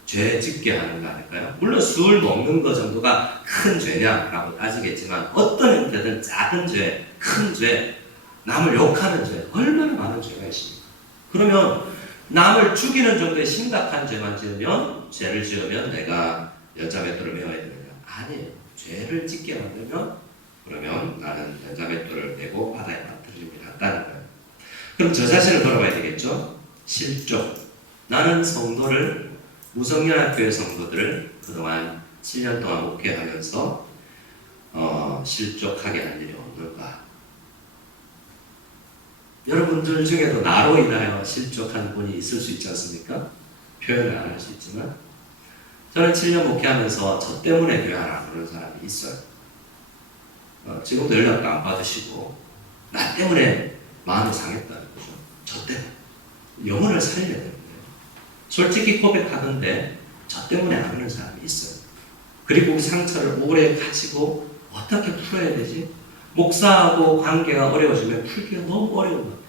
죄 짓게 하는 거 아닐까요? 물론 술 먹는 거 정도가 큰 죄냐라고 따지겠지만 어떤 형태든 작은 죄, 큰 죄, 남을 욕하는 죄 얼마나 많은 죄가 있습니까? 그러면 남을 죽이는 정도의 심각한 죄만 죄를 지으면 내가 연자맷돌을 메워야 되느냐? 아니에요. 죄를 짓게 만들면 그러면 나는 연자맷돌을 메고 바다에 빠뜨림이 낫다는 거예요. 그럼 저 자신을 돌아봐야 되겠죠? 실족. 나는 성도를 무성연합교회 성도들을 그동안 7년 동안 목회하면서 실족하게 한 일이 없는가? 여러분들 중에도 나로 인하여 실족한 분이 있을 수 있지 않습니까? 표현을 안 할 수 있지만 저는 7년 목회하면서 저 때문에 교회 안 오는 사람이 있어요. 지금도 연락도 안 받으시고 나 때문에 마음이 상했다는 거죠. 저 때문에 영혼을 살려야 되는데 솔직히 고백하던데 저 때문에 안 오는 사람이 있어요. 그리고 그 상처를 오래 가지고 어떻게 풀어야 되지? 목사하고 관계가 어려워지면 풀기가 너무 어려운 것 같아요.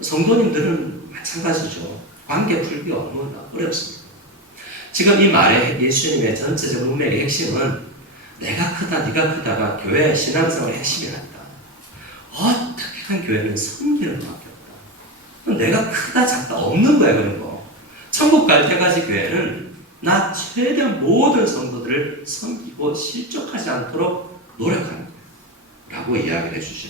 성도님들은 마찬가지죠. 관계 풀기가 너무나 어렵습니다. 지금 이 말에 예수님의 전체적 문맥의 핵심은 내가 크다 네가 크다가 교회 신앙생활의 핵심이 아니다. 어떻게 한 교회는 섬기는 것밖에 없다. 내가 크다 작다 없는 거야 그런 거. 천국 갈 때까지 교회는 나 최대한 모든 성도들을 섬기고 실족하지 않도록 노력하는 거예요. 라고 이야기를 해주죠.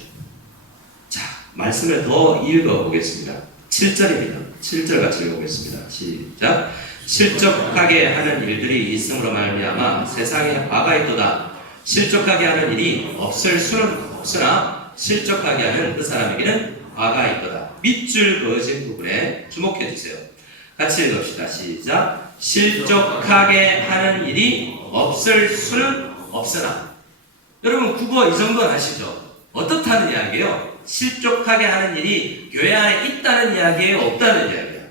자, 말씀을 더 읽어보겠습니다. 7절입니다. 7절 같이 읽어보겠습니다. 시작. 실족하게 하는 일들이 있음으로 말미암아 세상에 화가 있도다. 실족하게 하는 일이 없을 수는 없으나 실족하게 하는 그 사람에게는 화가 있도다. 밑줄 그어진 부분에 주목해 주세요. 같이 읽읍시다. 시작. 실족하게 하는 일이 없을 수는 없으나. 여러분 국어 이 정도는 아시죠? 어떻다는 이야기예요? 실족하게 하는 일이 교회 안에 있다는 이야기예요? 없다는 이야기예요?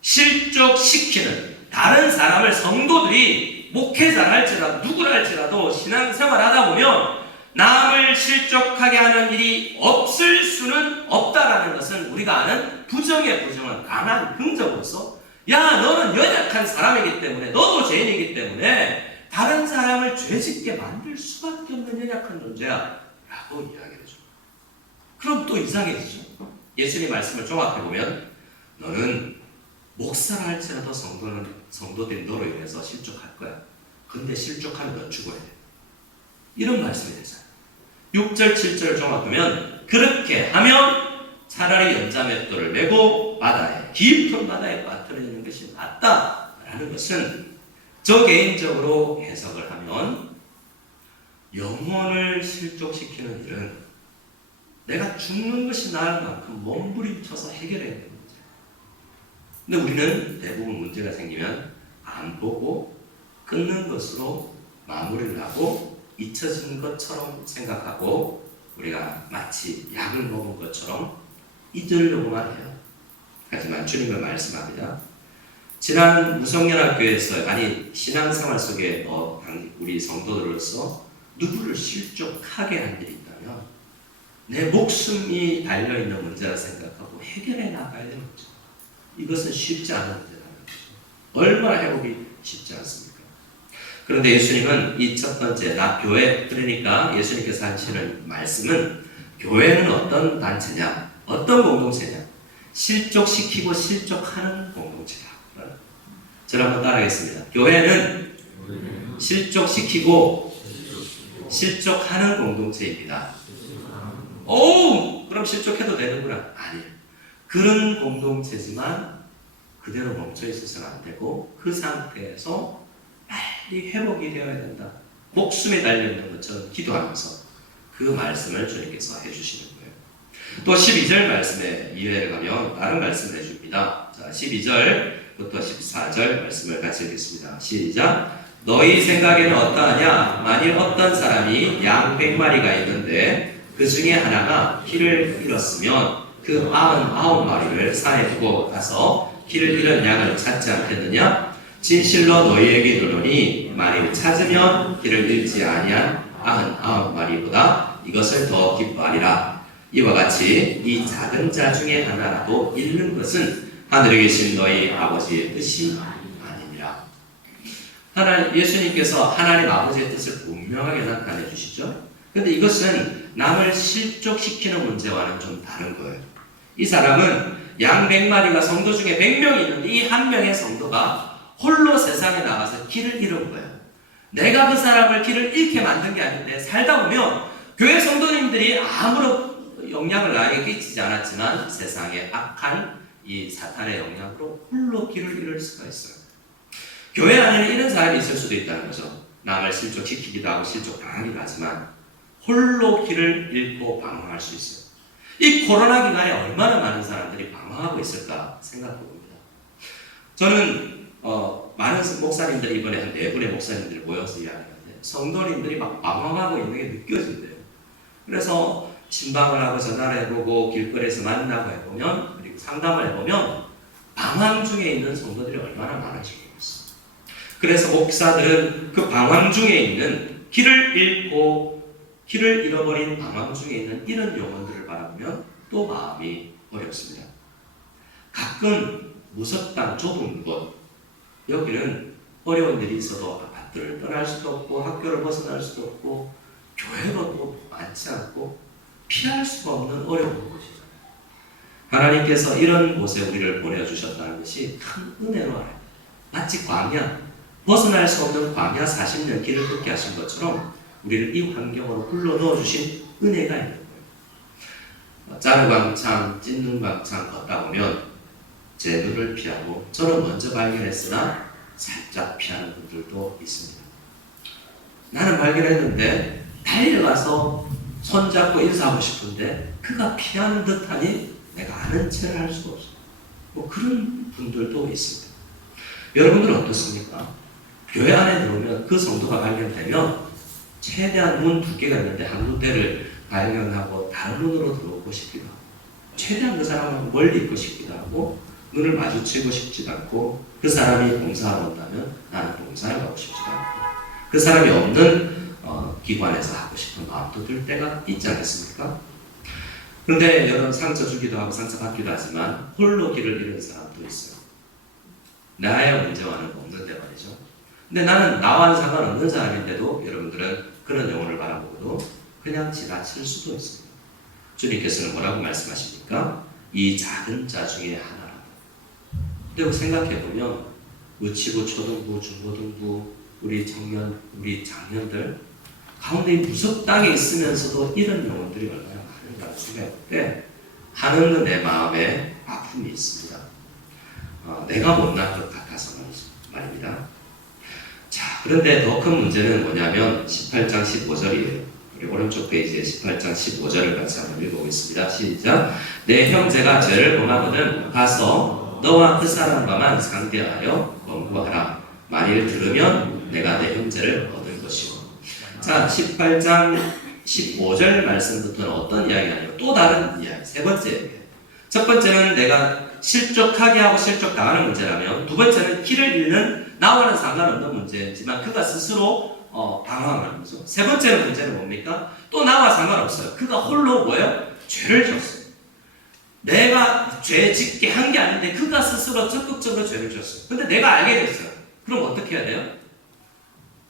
실족시키는 다른 사람을 성도들이 목회자를 할지라도 누구를 할지라도 신앙생활 하다 보면 남을 실족하게 하는 일이 없을 수는 없다라는 것은 우리가 아는 부정의 부정은 강한 긍정으로서 야 너는 연약한 사람이기 때문에 너도 죄인이기 때문에 다른 사람을 죄짓게 만들 수밖에 없는 연약한 존재야 라고 이야기를 해줘. 그럼 또 이상해지죠. 예수님 말씀을 종합해보면 너는 목사를 할지라도 성도들이 너로 인해서 실족할 거야. 근데 실족하면 넌 죽어야 돼. 이런 말씀이 되잖아요. 6절 7절을 종합하면 그렇게 하면 차라리 연자맷돌을 메고 깊은 바다에 빠뜨리는 것이 낫다라는 것은 저 개인적으로 해석을 하면 영혼을 실족시키는 일은 내가 죽는 것이 나을 만큼 몸부림쳐서 해결해야 되는 문제예요. 근데 우리는 대부분 문제가 생기면 안 보고 끊는 것으로 마무리를 하고 잊혀진 것처럼 생각하고 우리가 마치 약을 먹은 것처럼 잊으려고만 해요. 하지만 주님은 말씀합니다. 지난 무성연합교회에서 신앙생활 속에 우리 성도들로서 누구를 실족하게 한 일이 있다면 내 목숨이 달려있는 문제라 생각하고 해결해 나가야 되는 거죠. 이것은 쉽지 않은 문제라는 거죠. 얼마나 회복이 쉽지 않습니까? 그런데 예수님은 이 첫 번째 교회, 그러니까 예수님께서 하시는 말씀은 교회는 어떤 단체냐, 어떤 공동체냐, 실족시키고 실족하는 공동체다. 저를 한번 따라하겠습니다. 교회는 실족시키고 실족하는 공동체입니다. 오, 그럼 실족해도 되는구나. 아니에요. 그런 공동체지만 그대로 멈춰 있어서는 안 되고 그 상태에서 빨리 회복이 되어야 된다. 목숨에 달려있는 것처럼 기도하면서 그 말씀을 주님께서 해주시는 거예요. 또 12절 말씀에 이해를 가면 다른 말씀을 해줍니다. 자, 12절부터 14절 말씀을 같이 읽겠습니다. 시작. 너희 생각에는 어떠하냐? 만일 어떤 사람이 양 100마리가 있는데 그 중에 하나가 길을 잃었으면 그 99마리를 산에 두고 가서 길을 잃은 양을 찾지 않겠느냐? 진실로 너희에게 이르노니 만일 찾으면 길을 잃지 아니한 99마리보다 이것을 더 기뻐하리라. 이와 같이 이 작은 자 중에 하나라도 잃는 것은 하늘에 계신 너희 아버지의 뜻이 아니니라. 예수님께서 하나님 아버지의 뜻을 분명하게 나타내 주시죠. 그런데 이것은 남을 실족시키는 문제와는 좀 다른 거예요. 이 사람은 양 100마리가 성도 중에 100명이 있는데 이 한 명의 성도가 홀로 세상에 나가서 길을 잃은 거예요. 내가 그 사람을 길을 잃게 만든 게 아닌데 살다 보면 교회 성도님들이 아무런 영향을 나에게 끼치지 않았지만 세상의 악한 이 사탄의 영향으로 홀로 길을 잃을 수가 있어요. 교회 안에는 이런 사람이 있을 수도 있다는 거죠. 남을 실족시키기도 하고 실족당하기도 하지만 홀로 길을 잃고 방황할 수 있어요. 이 코로나 기간에 얼마나 많은 사람들이 방황하고 있을까 생각해 봅니다. 저는 많은 목사님들이 이번에 한 4분의 목사님들이 모여서 이야기하는데 성도님들이 막 방황하고 있는 게 느껴진대요. 그래서 침방을 하고 전화를 해보고 길거리에서 만나고 해보면 그리고 상담을 해보면 방황 중에 있는 성도들이 얼마나 많으신지 모르겠어요. 그래서 목사들은 그 방황 중에 있는 길을 잃고 길을 잃어버린 방황 중에 있는 이런 영혼들을 바라보면 또 마음이 어렵습니다. 가끔 무섭단 좁은 곳, 여기는 어려운 일이 있어도 아파트를 떠날 수도 없고 학교를 벗어날 수도 없고 교회로도 많지 않고 피할 수가 없는 어려운 곳이잖아요. 하나님께서 이런 곳에 우리를 보내주셨다는 것이 큰 은혜로 알아요. 마치 광야, 벗어날 수 없는 광야 40년 길을 걷게 하신 것처럼 우리를 이 환경으로 불러 넣어주신 은혜가 있는 거예요. 짜르광창, 찐눈광창 걷다 보면 제 눈을 피하고 저는 먼저 발견했으나 살짝 피하는 분들도 있습니다. 나는 발견했는데 달려가서 손잡고 인사하고 싶은데 그가 피하는 듯하니 내가 아는 체를 할 수가 없어요. 뭐 그런 분들도 있습니다. 여러분들은 어떻습니까? 교회 안에 들어오면 그 성도가 발견되면 최대한 문 2개가 있는데 한 군데를 발견하고 다른 문으로 들어오고 싶기도 하고 최대한 그 사람하고 멀리 있고 싶기도 하고 눈을 마주치고 싶지도 않고 그 사람이 봉사하러 온다면 나는 봉사를 가고 싶지도 않고 그 사람이 없는 기관에서 하고 싶은 마음도 들 때가 있지 않겠습니까? 그런데 여러분 상처 주기도 하고 상처 받기도 하지만 홀로 길을 잃은 사람도 있어요. 나의 문제와는 없는데 말이죠. 근데 나는 나와는 상관없는 사람인데도 여러분들은 그런 영혼을 바라보고도 그냥 지나칠 수도 있습니다. 주님께서는 뭐라고 말씀하십니까? 이 작은 자 중에 하나라고. 근데 생각해보면 유치부, 초등부, 중고등부, 우리 청년, 우리 장년들 가운데 이 무섭 땅에 있으면서도 이런 영혼들이 얼마나 많은가 생각할 때 하는 내 마음에 아픔이 있습니다. 내가 못난 것 같아서 말입니다. 자, 그런데 더 큰 문제는 뭐냐면 18장 15절이에요. 우리 오른쪽 페이지에 18장 15절을 같이 한번 읽어보겠습니다. 시작. 내 형제가 죄를 범하거든 가서 너와 그 사람과만 상대하여 권고하라. 만일 들으면 내가 내 형제를 얻을 것이고. 자, 18장 15절 말씀부터는 어떤 이야기가 또 다른 이야기. 세 번째 이야기예요. 첫 번째는 내가 실족하게 하고 실족당하는 문제라면, 두 번째는 길을 잃는 나와는 상관없는 문제지만 그가 스스로 방황하는 거죠. 세 번째 문제는 뭡니까? 또 나와 상관없어요. 그가 홀로 뭐예요? 죄를 졌어요. 내가 죄 짓게 한 게 아닌데 그가 스스로 적극적으로 죄를 졌어요. 근데 내가 알게 됐어요. 그럼 어떻게 해야 돼요?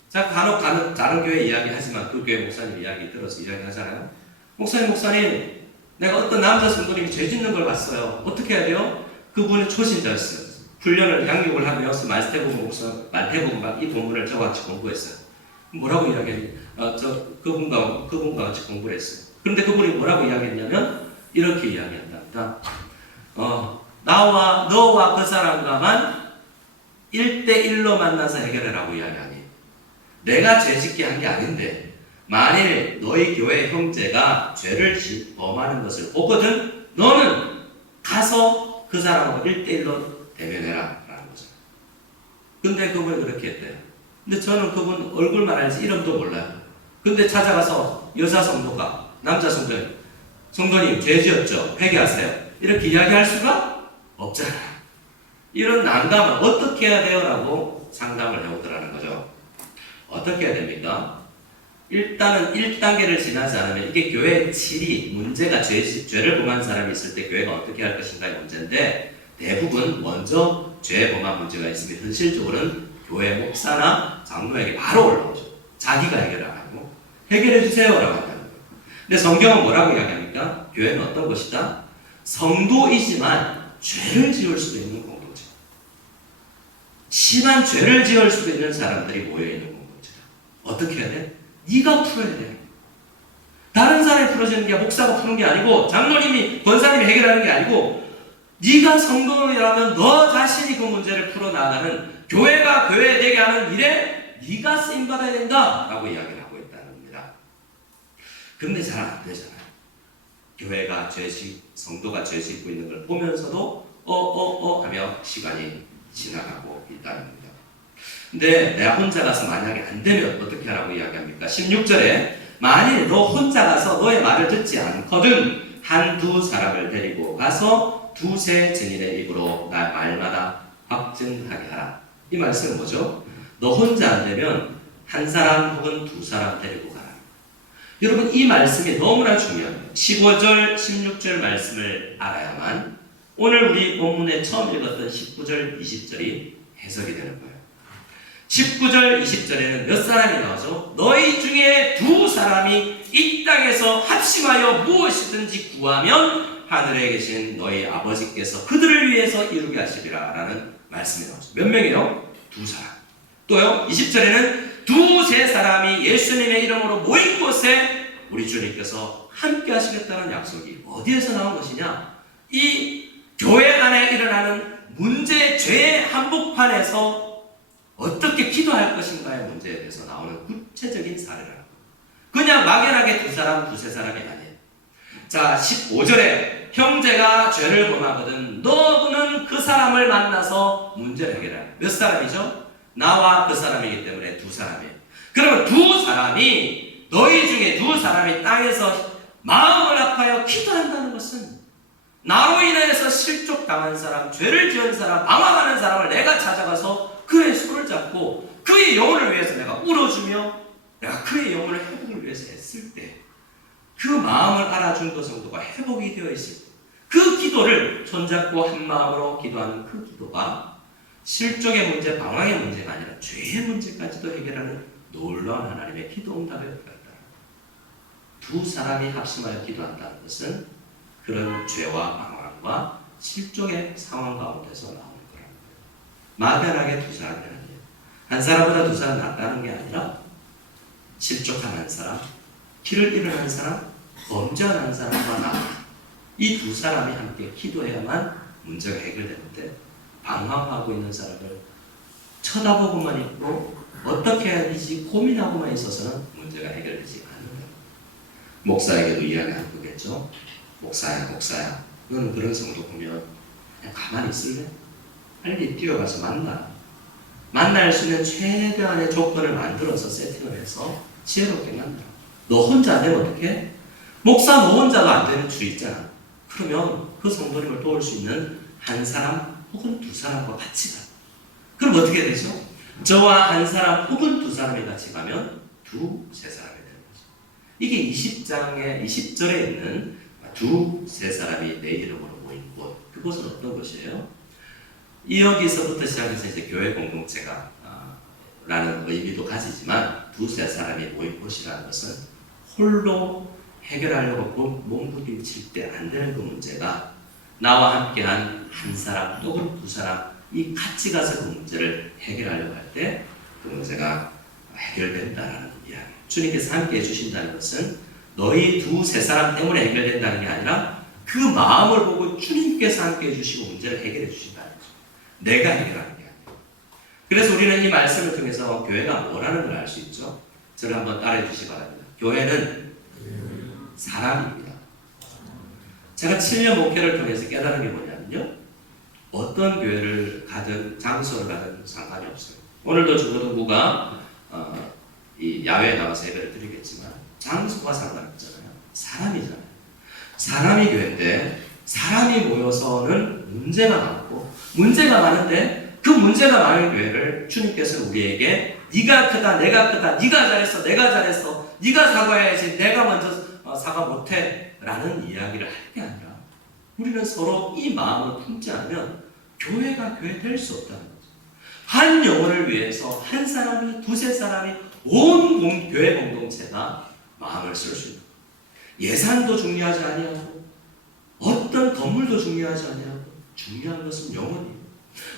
자, 간혹 다른 교회 이야기하지만 그 교회 목사님 이야기 들어서 이야기하잖아요. 목사님, 내가 어떤 남자 성도님이 죄 짓는 걸 봤어요. 어떻게 해야 돼요? 그분은 초신자였어요. 훈련을 양육을 하면서 말태복음 막 이 본문을 저같이 공부했어요. 뭐라고 이야기했냐? 그분과 같이 공부를 했어요. 그런데 그분이 뭐라고 이야기했냐면 이렇게 이야기한답니다. 너와 그 사람과만 1대1로 만나서 해결하라고 이야기하니, 내가 죄 짓게 한 게 아닌데 만일 너희 교회 형제가 죄를 범하는 것을 보거든 너는 가서 그 사람하고 1대1로 대면해라 라는 거죠. 근데 그분이 그렇게 했대요. 근데 저는 그분 얼굴만 알지 이름도 몰라요. 근데 찾아가서 여자 성도가 남자 성도님 죄 지었죠? 회개하세요. 이렇게 이야기할 수가 없잖아요. 이런 난감을 어떻게 해야 돼요? 라고 상담을 해오더라는 거죠. 어떻게 해야 됩니까? 일단은 1단계를 지나지 않으면 이게 교회의 질이 문제가 죄를 범한 사람이 있을 때 교회가 어떻게 할 것인가의 문제인데, 대부분 먼저 죄 범한 문제가 있으면 현실적으로는 교회 목사나 장로에게 바로 올라오죠. 자기가 해결하고 해결해 주세요라고 한다는 거예요. 근데 성경은 뭐라고 이야기합니까? 교회는 어떤 것이다? 성도이지만 죄를 지을 수도 있는 공동체. 심한 죄를 지을 수도 있는 사람들이 모여 있는 공동체. 어떻게 해야 돼? 네가 풀어야 돼. 다른 사람이 풀어주는 게 목사가 푸는 게 아니고 장로님이 권사님이 해결하는 게 아니고 네가 성도이라면 너 자신이 그 문제를 풀어나가는, 교회가 교회 되게 하는 일에 네가 쓰임받아야 된다라고 이야기를 하고 있다는 겁니다. 그런데 잘 안 되잖아요. 교회가 성도가 죄 짓고 있는 걸 보면서도 하며 시간이 지나가고 있다는 겁니다. 근데 내가 혼자 가서 만약에 안 되면 어떻게 하라고 이야기합니까? 16절에 만일 너 혼자 가서 너의 말을 듣지 않거든 한두 사람을 데리고 가서 두세 증인의 입으로 나 말마다 확증하게 하라. 이 말씀은 뭐죠? 너 혼자 안 되면 한 사람 혹은 두 사람 데리고 가라. 여러분, 이 말씀이 너무나 중요합니다. 15절, 16절 말씀을 알아야만 오늘 우리 본문에 처음 읽었던 19절, 20절이 해석이 되는 거예요. 19절, 20절에는 몇 사람이 나오죠? 너희 중에 두 사람이 이 땅에서 합심하여 무엇이든지 구하면 하늘에 계신 너희 아버지께서 그들을 위해서 이루게 하시리라 라는 말씀이 나오죠. 몇 명이요? 두 사람. 또요, 20절에는 두세 사람이 예수님의 이름으로 모인 곳에 우리 주님께서 함께 하시겠다는 약속이 어디에서 나온 것이냐? 이 교회 안에 일어나는 문제, 죄의 한복판에서 어떻게 기도할 것인가의 문제에 대해서 나오는 구체적인 사례라는 거예요. 그냥 막연하게 두 사람, 두세 사람이 아니에요. 자, 15절에 형제가 죄를 범하거든 너는 그 사람을 만나서 문제를 해결하라. 몇 사람이죠? 나와 그 사람이기 때문에 두 사람이에요. 그러면 두 사람이, 너희 중에 두 사람이 땅에서 마음을 아파하여 기도한다는 것은 나로 인해서 실족당한 사람, 죄를 지은 사람, 방황하는 사람을 내가 찾아가서 그의 손을 잡고 그의 영혼을 위해서 내가 울어주며 내가 그의 영혼을 회복을 위해서 했을 때 그 마음을 알아준 그 정도가 회복이 되어 있을 때 그 기도를 손잡고 한 마음으로 기도하는 그 기도가 실족의 문제, 방황의 문제가 아니라 죄의 문제까지도 해결하는 놀라운 하나님의 기도 응답의 은혜가 있다. 두 사람이 합심하여 기도한다는 것은 그런 죄와 방황과 실족의 상황 가운데서 나오는 거랍니다. 막연하게 두 사람이 아니에요. 한 사람보다 두 사람 낫다는 게 아니라 실족한 한 사람, 길을 잃은 한 사람, 범죄한 한 사람과 나, 이 두 사람이 함께 기도해야만 문제가 해결되는데 방황하고 있는 사람을 쳐다보고만 있고 어떻게 해야 되지 고민하고만 있어서는 문제가 해결되지 않는 거예요. 목사에게도 이야기하는 거겠죠. 목사야 너는 그런 성도 보면 그냥 가만히 있을래? 빨리 뛰어가서 만날 수 있는 최대한의 조건을 만들어서 세팅을 해서 지혜롭게 만나. 너 혼자 안 되면 어떡해? 목사 너 혼자가 안 되는 주 있잖아. 그러면 그 성도님을 도울 수 있는 한 사람 혹은 두 사람과 같이 가. 그럼 어떻게 되죠? 저와 한 사람 혹은 두 사람이 같이 가면 두세 사람이 되는 거죠. 이게 20절에 있는 두세 사람이 내 이름으로 모인 곳. 그곳은 어떤 곳이에요? 여기서부터 시작해서 이제 교회 공동체가 라는 의미도 가지지만 두세 사람이 모인 곳이라는 것은 홀로 해결하려고 몸부림칠 때 안 되는 그 문제가 나와 함께한 한 사람 또는 두 사람이 같이 가서 그 문제를 해결하려고 할 때 그 문제가 해결된다라는 이야기. 주님께서 함께 해주신다는 것은 너희 두세 사람 때문에 해결된다는 게 아니라 그 마음을 보고 주님께서 함께 해주시고 문제를 해결해 주신다는 거죠. 내가 해결하는 게 아니에요. 그래서 우리는 이 말씀을 통해서 교회가 뭐라는 걸 알 수 있죠. 저를 한번 따라해 주시기 바랍니다. 교회는 사람입니다. 제가 7년 목회를 통해서 깨달은 게 뭐냐면요. 어떤 교회를 가든 장소를 가든 상관이 없어요. 오늘도 중고등부가 이 야외에 나가서 예배를 드리겠지만 장소가 상관없잖아요. 사람이잖아요. 사람이 교회인데 사람이 모여서는 문제가 많고 문제가 많은데 그 문제가 많은 교회를 주님께서는 우리에게 네가 크다 내가 크다 네가 잘했어 내가 잘했어 네가 사과해야지 내가 먼저 사과 못해 라는 이야기를 할 게 아니라 우리는 서로 이 마음을 품지 않으면 교회가 교회 될 수 없다는 거죠. 한 영혼을 위해서 한 사람이 두세 사람이 온 교회 공동체가 마음을 쓸 수 있는 예산도 중요하지 아니하고 어떤 건물도 중요하지 아니하고 중요한 것은 영혼이에요.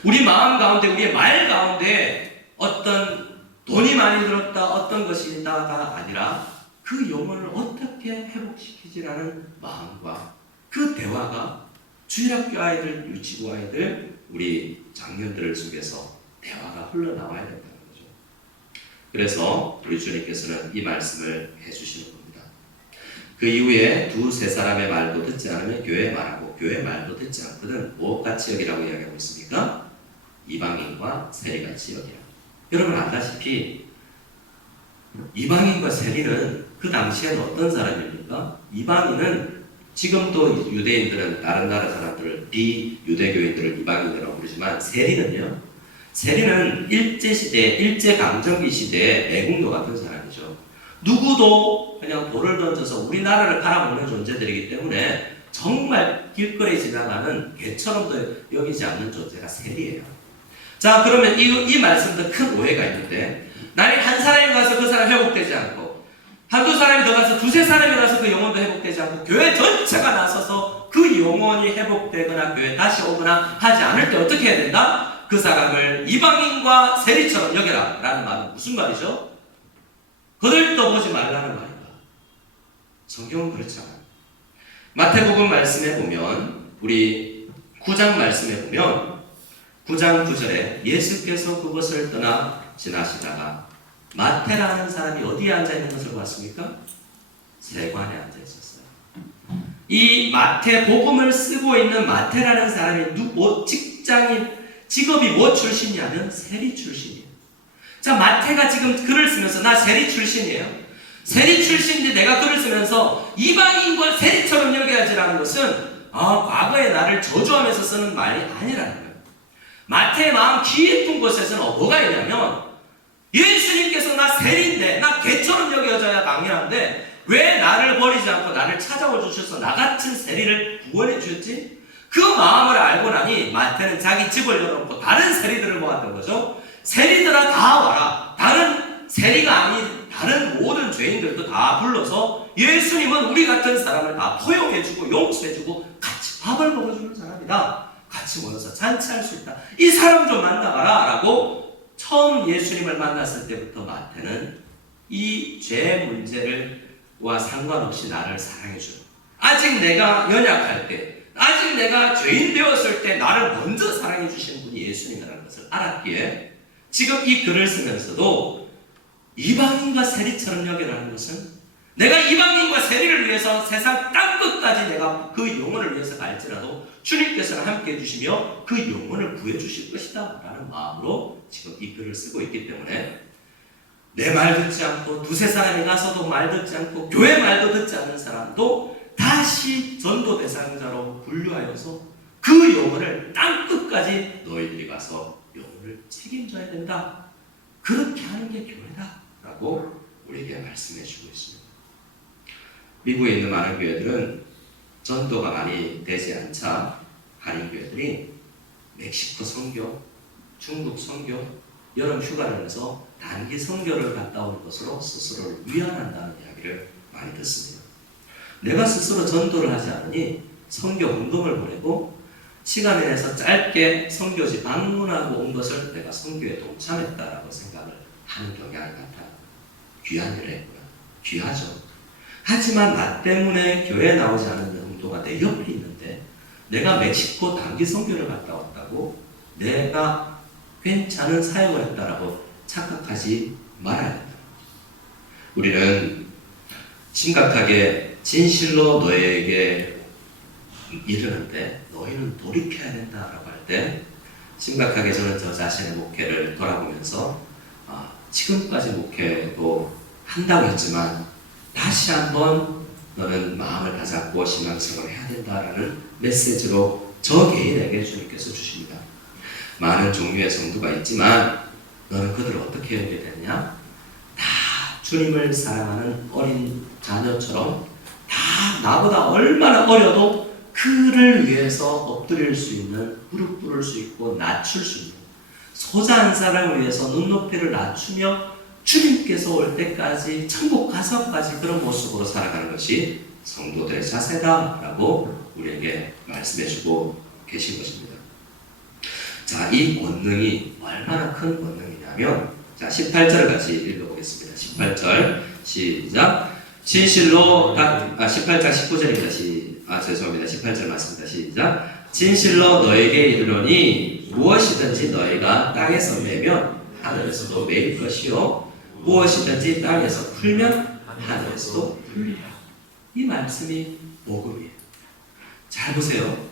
우리 마음 가운데 우리의 말 가운데 어떤 돈이 많이 들었다 어떤 것이다가 아니라 그 영혼을 어떻게 회복시키지라는 마음과 그 대화가 주일학교 아이들, 유치부 아이들, 우리 장년들 속에서 대화가 흘러나와야 된다는 거죠. 그래서 우리 주님께서는 이 말씀을 해주시는 겁니다. 그 이후에 두세 사람의 말도 듣지 않으면 교회 말하고 교회 말도 듣지 않거든 무엇같이 여기라고 이야기하고 있습니까? 이방인과 세리같이 여기라. 여러분 알다시피 이방인과 세리는 그 당시에는 어떤 사람입니까? 이방인은 지금도 유대인들은 다른 나라 사람들을 비유대교인들을 이방인이라고 부르지만 세리는요. 세리는 일제시대, 일제강점기 시대의 매국노 같은 사람이죠. 누구도 그냥 돌을 던져서 우리나라를 갈아먹는 존재들이기 때문에 정말 길거리에 지나가는 개처럼도 여기지 않는 존재가 세리예요. 자 그러면 이 말씀도 큰 오해가 있는데 만약 한 사람이 가서 그 사람 회복되지 않고 한두 사람이 더 가서 두세 사람이 가서 그 영혼도 회복되지 않고 교회 전체가 나서서 그 영혼이 회복되거나 교회 다시 오거나 하지 않을 때 어떻게 해야 된다? 그 사람을 이방인과 세리처럼 여겨라 라는 말은 무슨 말이죠? 거들떠보지 말라는 말입니다. 성경은 그렇잖아요. 마태복음 말씀에 보면 우리 9장 말씀에 보면 9장 9절에 예수께서 그것을 떠나 지나시다가 마태라는 사람이 어디에 앉아있는 것을 봤습니까? 세관에 앉아있었어요. 이 마태복음을 쓰고 있는 마태라는 사람이 직업이 뭐 출신이냐면 세리 출신이에요. 자 마태가 지금 글을 쓰면서 나 세리 출신이에요. 세리 출신인데 내가 글을 쓰면서 이방인과 세리처럼 여겨야지라는 것은 과거에 나를 저주하면서 쓰는 말이 아니라는 거예요. 마태의 마음 깊은 곳에서는 뭐가 있냐면 예수님께서 나 세리인데 나 개처럼 여겨져야 당연한데 왜 나를 버리지 않고 나를 찾아와 주셔서 나 같은 세리를 구원해 주셨지? 그 마음을 알고 나니 마태는 자기 집을 열어놓고 다른 세리들을 모았던 거죠. 세리들아 다 와라. 다른 세리가 아닌 다른 모든 죄인들도 다 불러서 예수님은 우리 같은 사람을 다 포용해주고 용서해주고 같이 밥을 먹어주는 사람이다. 같이 모여서 잔치할 수 있다. 이 사람 좀 만나봐라 라고 처음 예수님을 만났을 때부터 마태는 이 죄 문제와 상관없이 나를 사랑해주는 아직 내가 연약할 때 아직 내가 죄인 되었을 때 나를 먼저 사랑해 주시는 분이 예수님이라는 것을 알았기에 지금 이 글을 쓰면서도 이방인과 세리처럼 여겨라는 것은 내가 이방인과 세리를 위해서 세상 땅끝까지 내가 그 영혼을 위해서 갈지라도 주님께서는 함께 해주시며 그 영혼을 구해주실 것이다 라는 마음으로 지금 이 글을 쓰고 있기 때문에 내 말 듣지 않고 두세 사람이 가서도 말 듣지 않고 교회 말도 듣지 않는 사람도 다시 전도 대상자로 분류하여서 그 영혼을 땅끝까지 너희들이 가서 영혼을 책임져야 된다. 그렇게 하는 게 교회다 라고 우리에게 말씀해 주고 있습니다. 미국에 있는 많은 교회들은 전도가 많이 되지 않자 한인 교회들이 멕시코 선교, 중국 선교, 여름 휴가를 내서 단기 선교를 갔다 온 것으로 스스로를 위안한다는 이야기를 많이 듣습니다. 내가 스스로 전도를 하지 않으니 선교 운동을 보내고 시간을 내서 짧게 선교지 방문하고 온 것을 내가 선교에 동참했다라고 생각을 하는 경향이 같아요. 귀한 일을 했고요. 귀하죠. 하지만 나 때문에 교회에 나오지 않은 영도가 내 옆에 있는데 내가 멕시코 단기 선교를 갔다 왔다고 내가 괜찮은 사역을 했다라고 착각하지 말아야 된다. 우리는 심각하게 진실로 너에게 이르는데 너희는 돌이켜야 된다라고 할 때 심각하게 저는 저 자신의 목회를 돌아보면서 지금까지 목회도 한다고 했지만 다시 한번 너는 마음을 다잡고 신앙생활을 해야 된다라는 메시지로 저 개인에게 주님께서 주십니다. 많은 종류의 성도가 있지만 너는 그들을 어떻게 여기게 되느냐? 다 주님을 사랑하는 어린 자녀처럼 다 나보다 얼마나 어려도 그를 위해서 엎드릴 수 있는, 무릎 꿇을 수 있고 낮출 수 있는 소자 한 사람을 위해서 눈높이를 낮추며 주님께서 올 때까지 천국 가서까지 그런 모습으로 살아가는 것이 성도들의 자세다라고 우리에게 말씀해주고 계신 것입니다. 자, 이 권능이 얼마나 큰 권능이냐면, 자, 18절을 같이 읽어보겠습니다. 18절 시작. 진실로 18장 19절입니다. 죄송합니다. 18절 맞습니다. 시작. 진실로 너에게 이르노니 무엇이든지 너희가 땅에서 매면 하늘에서도 매일 것이요 무엇이든지 땅에서 풀면 하늘에서도 풀리라. 이 말씀이 복음이에요. 잘 보세요.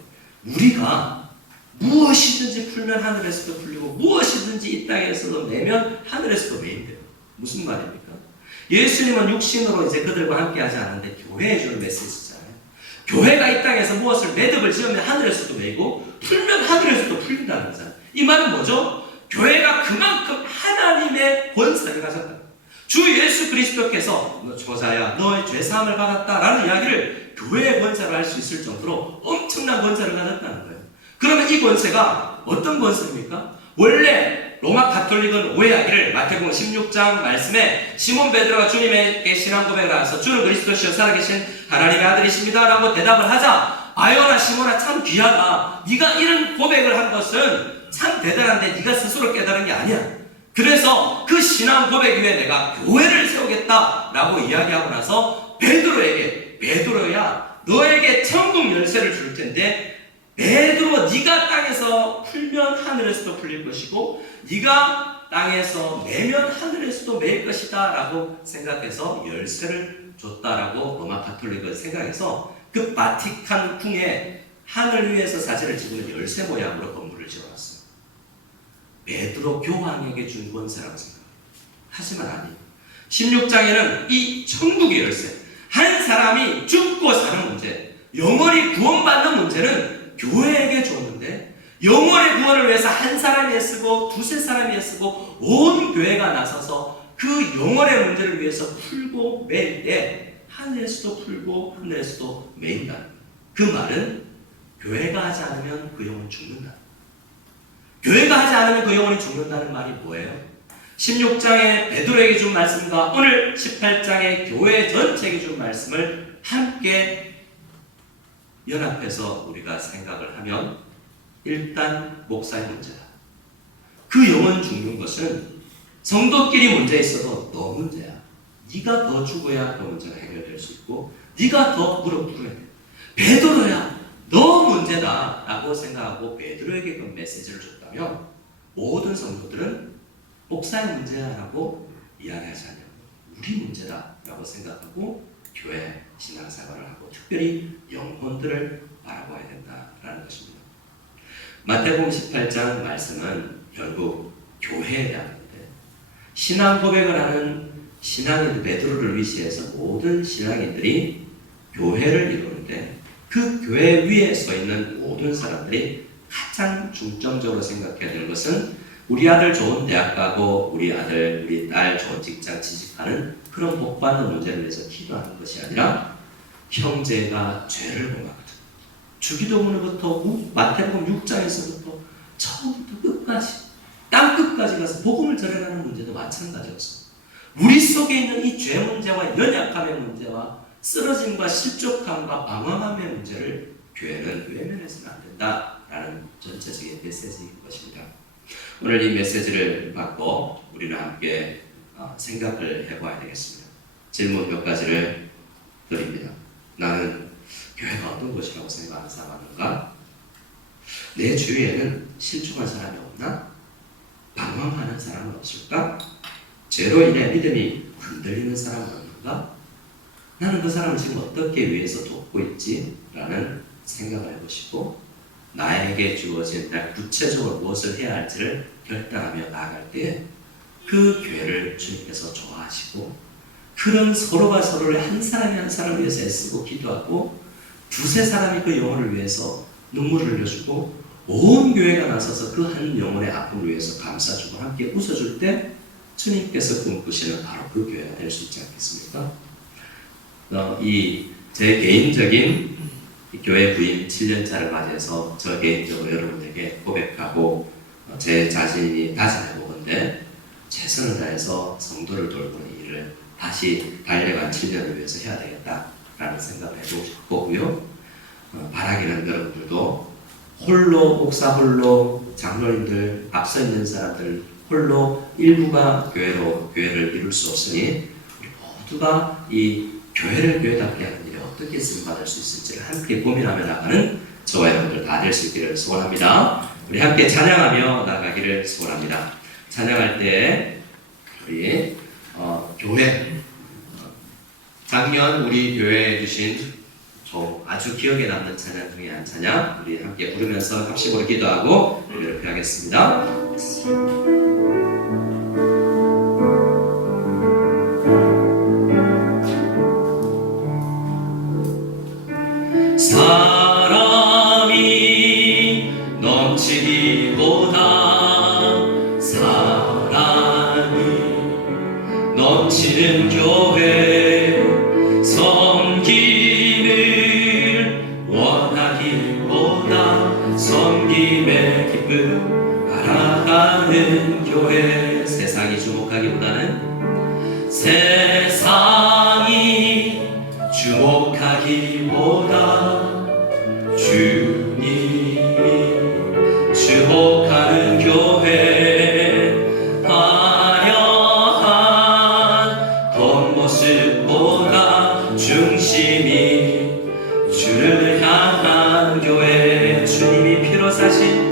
우리가 무엇이든지 풀면 하늘에서도 풀리고 무엇이든지 이 땅에서도 매면 하늘에서도 매인대요. 무슨 말입니까? 예수님은 육신으로 이제 그들과 함께 하지 않는데 교회에 주는 메시지잖아요. 교회가 이 땅에서 무엇을 매듭을 지으면 하늘에서도 매이고 풀면 하늘에서도 풀린다는 거잖아요. 이 말은 뭐죠? 교회가 그만큼 하나님의 권세를 가졌다. 주 예수 그리스도께서 너 저자야 너의 죄사함을 받았다라는 이야기를 교회의 권세로 할 수 있을 정도로 엄청난 권세를 가졌다는 거예요. 그러면 이 권세가 어떤 권세입니까? 원래 로마 가톨릭은 오해하기를 마태복음 16장 말씀에 시몬 베드로가 주님에게 신앙 고백을 하면서 주는 그리스도시요 살아계신 하나님의 아들이십니다 라고 대답을 하자 아요나 시몬아 참 귀하다. 네가 이런 고백을 한 것은 참 대단한데 네가 스스로 깨달은 게 아니야. 그래서 그 신앙 고백 위에 내가 교회를 세우겠다라고 이야기하고 나서 베드로야 너에게 천국 열쇠를 줄 텐데 베드로 네가 땅에서 풀면 하늘에서도 풀릴 것이고 네가 땅에서 매면 하늘에서도 매일 것이다 라고 생각해서 열쇠를 줬다라고 로마 가톨릭은 생각해서 그 바티칸 궁에 하늘 위에서 사진을 찍는 열쇠 모양으로 건물을 지어놨어요. 베드로 교황에게 준 권세라고 생각합니다. 하지만 아니에요. 16장에는 이 천국의 열쇠, 한 사람이 죽고 사는 문제, 영원히 구원받는 문제는 교회에게 줬는데 영원의 구원을 위해서 한 사람이 애쓰고 두세 사람이 애쓰고 온 교회가 나서서 그 영원의 문제를 위해서 풀고 매일 때 하늘에서도 풀고 하늘에서도 매인다. 그 말은 교회가 하지 않으면 그 영혼이 죽는다. 교회가 하지 않으면 그 영혼이 죽는다는 말이 뭐예요? 16장에 베드로에게 준 말씀과 오늘 18장에 교회 전체에게 준 말씀을 함께 연합해서 우리가 생각을 하면 일단 목사의 문제다. 그 영혼 죽는 것은 성도끼리 문제 있어도 너 문제야. 네가 더 죽어야 그 문제가 해결될 수 있고 네가 더 무릎 꿇어야 돼. 베드로야 너 문제다 라고 생각하고 베드로에게 그 메시지를 줬다면 모든 성도들은 목사의 문제야 라고 이야기하지 않냐고 우리 문제다라고 생각하고 교회 신앙생활을 하고 특별히 영혼들을 바라봐야 된다라는 것입니다. 마태복음 18장 말씀은 결국 교회에 대한 건데 신앙 고백을 하는 신앙인 베드로를 위시해서 모든 신앙인들이 교회를 이루는데 그 교회 위에 서 있는 모든 사람들이 가장 중점적으로 생각해야 되는 것은 우리 아들 좋은 대학 가고 우리 아들, 우리 딸 좋은 직장 취직하는 그런 복받는 문제를 위해서 기도하는 것이 아니라 형제가 죄를 범하거든. 주기도문부터 마태복음 6장에서부터 처음부터 끝까지 땅 끝까지 가서 복음을 전해가는 문제도 마찬가지였어. 우리 속에 있는 이 죄 문제와 연약함의 문제와 쓰러짐과 실족함과 방황함의 문제를 교회는 외면해서는 안 된다라는 전체적인 메시지인 것입니다. 오늘 이 메시지를 받고 우리는 함께 생각을 해봐야 되겠습니다. 질문 몇 가지를 드립니다. 나는 교회가 어떤 곳이라고 생각하는 사람인가? 내 주위에는 실족한 사람이 없나? 방황하는 사람은 없을까? 죄로 인해 믿음이 흔들리는 사람은 없는가? 나는 그 사람을 지금 어떻게 위해서 돕고 있지? 라는 생각을 해보시고 나에게 주어진 구체적으로 무엇을 해야 할지를 결단하며 나아갈 때 그 교회를 주님께서 좋아하시고 그런 서로가 서로를 한 사람이 한 사람을 위해서 애쓰고 기도하고 두세 사람이 그 영혼을 위해서 눈물을 흘려주고 온 교회가 나서서 그 한 영혼의 아픔을 위해서 감싸주고 함께 웃어줄 때 주님께서 꿈꾸시는 바로 그 교회가 될 수 있지 않겠습니까? 이 제 개인적인 교회 부임 7년차를 맞이해서 저 개인적으로 여러분에게 고백하고 제 자신이 다짐해보건데 최선을 다해서 성도를 돌보는 일을 다시 달려간 7년을 위해서 해야 되겠다라는 생각을 해보고요. 바라기는 여러분들도 홀로 목사 홀로 장로님들 앞서 있는 사람들 홀로 일부가 교회를 이룰 수 없으니 우리 모두가 이 교회를 교회답게 하는 일에 어떻게 쓰임받을 수 있을지를 함께 고민하며 나가는 저와 여러분들 다 될 수 있기를 소원합니다. 우리 함께 찬양하며 나가기를 소원합니다. 찬양할 때 우리 교회 작년 우리 교회에 주신 아주 기억에 남는 찬양 중에 한 찬양 우리 함께 부르면서 합심으로 기도하고 예배를 표하겠습니다. 사랑이 넘치기보다 사랑이 넘치는 교회 섬김을 원하기보다 섬김의 기쁨 알아가는 교회 세상이 주목하기보다는 세상이 주목하기보다 주님이 주목하는 교회 화려한 겉모습보다 중심이 주를 향한 교회 주님이 피로 사신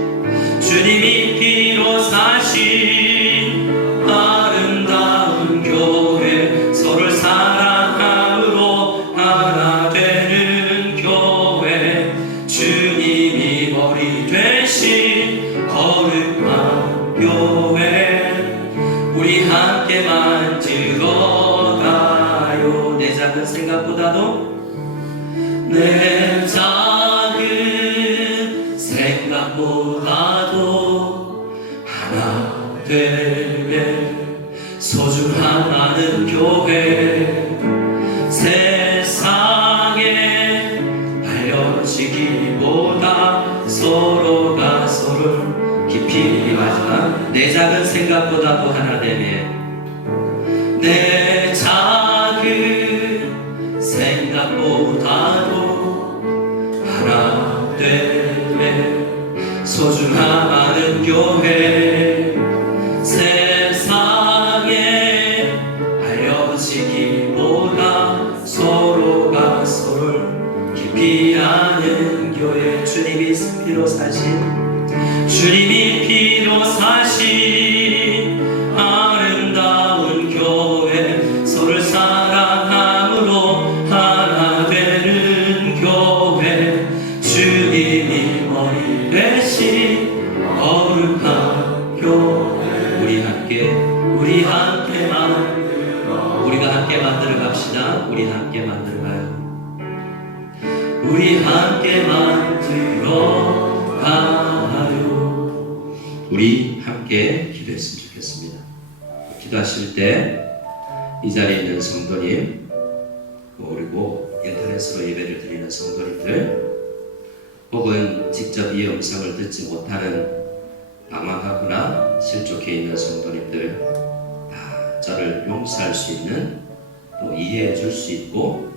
아름다운 교회 서로를 사랑함으로 하나 되는 교회 주님이 머리 되신 거룩한 교회 우리 함께 만지러 가요. 내 작은 생각보다도 내 작은 생각보다도 하나 되네 소중하다는 교회 세상에 알려지기보다 서로가 서로를 깊이 마지막 내 작은 생각보다도 하나 되네 내 작은 생각보다도 하나 되네 소중함하는 교회 세상에 알려지기보다 서로가 서로를 깊이 아는 교회 주님이 피로 사신 아름다운 교회 주님이 머리 대신 거룩한 교회 우리 우리가 함께 만들어 갑시다. 우리 함께 만들어 가요. 우리 함께 만들어 가요. 우리 함께 기도했으면 좋겠습니다. 기도하실 때 이 자리에 있는 성도님, 그리고 인터넷으로 예배를 드리는 성도님들, 혹은 직접 이 음성을 듣지 못하는 망망하거나 실족해 있는 성도님들, 다 저를 용서할 수 있는, 또 이해해 줄 수 있고,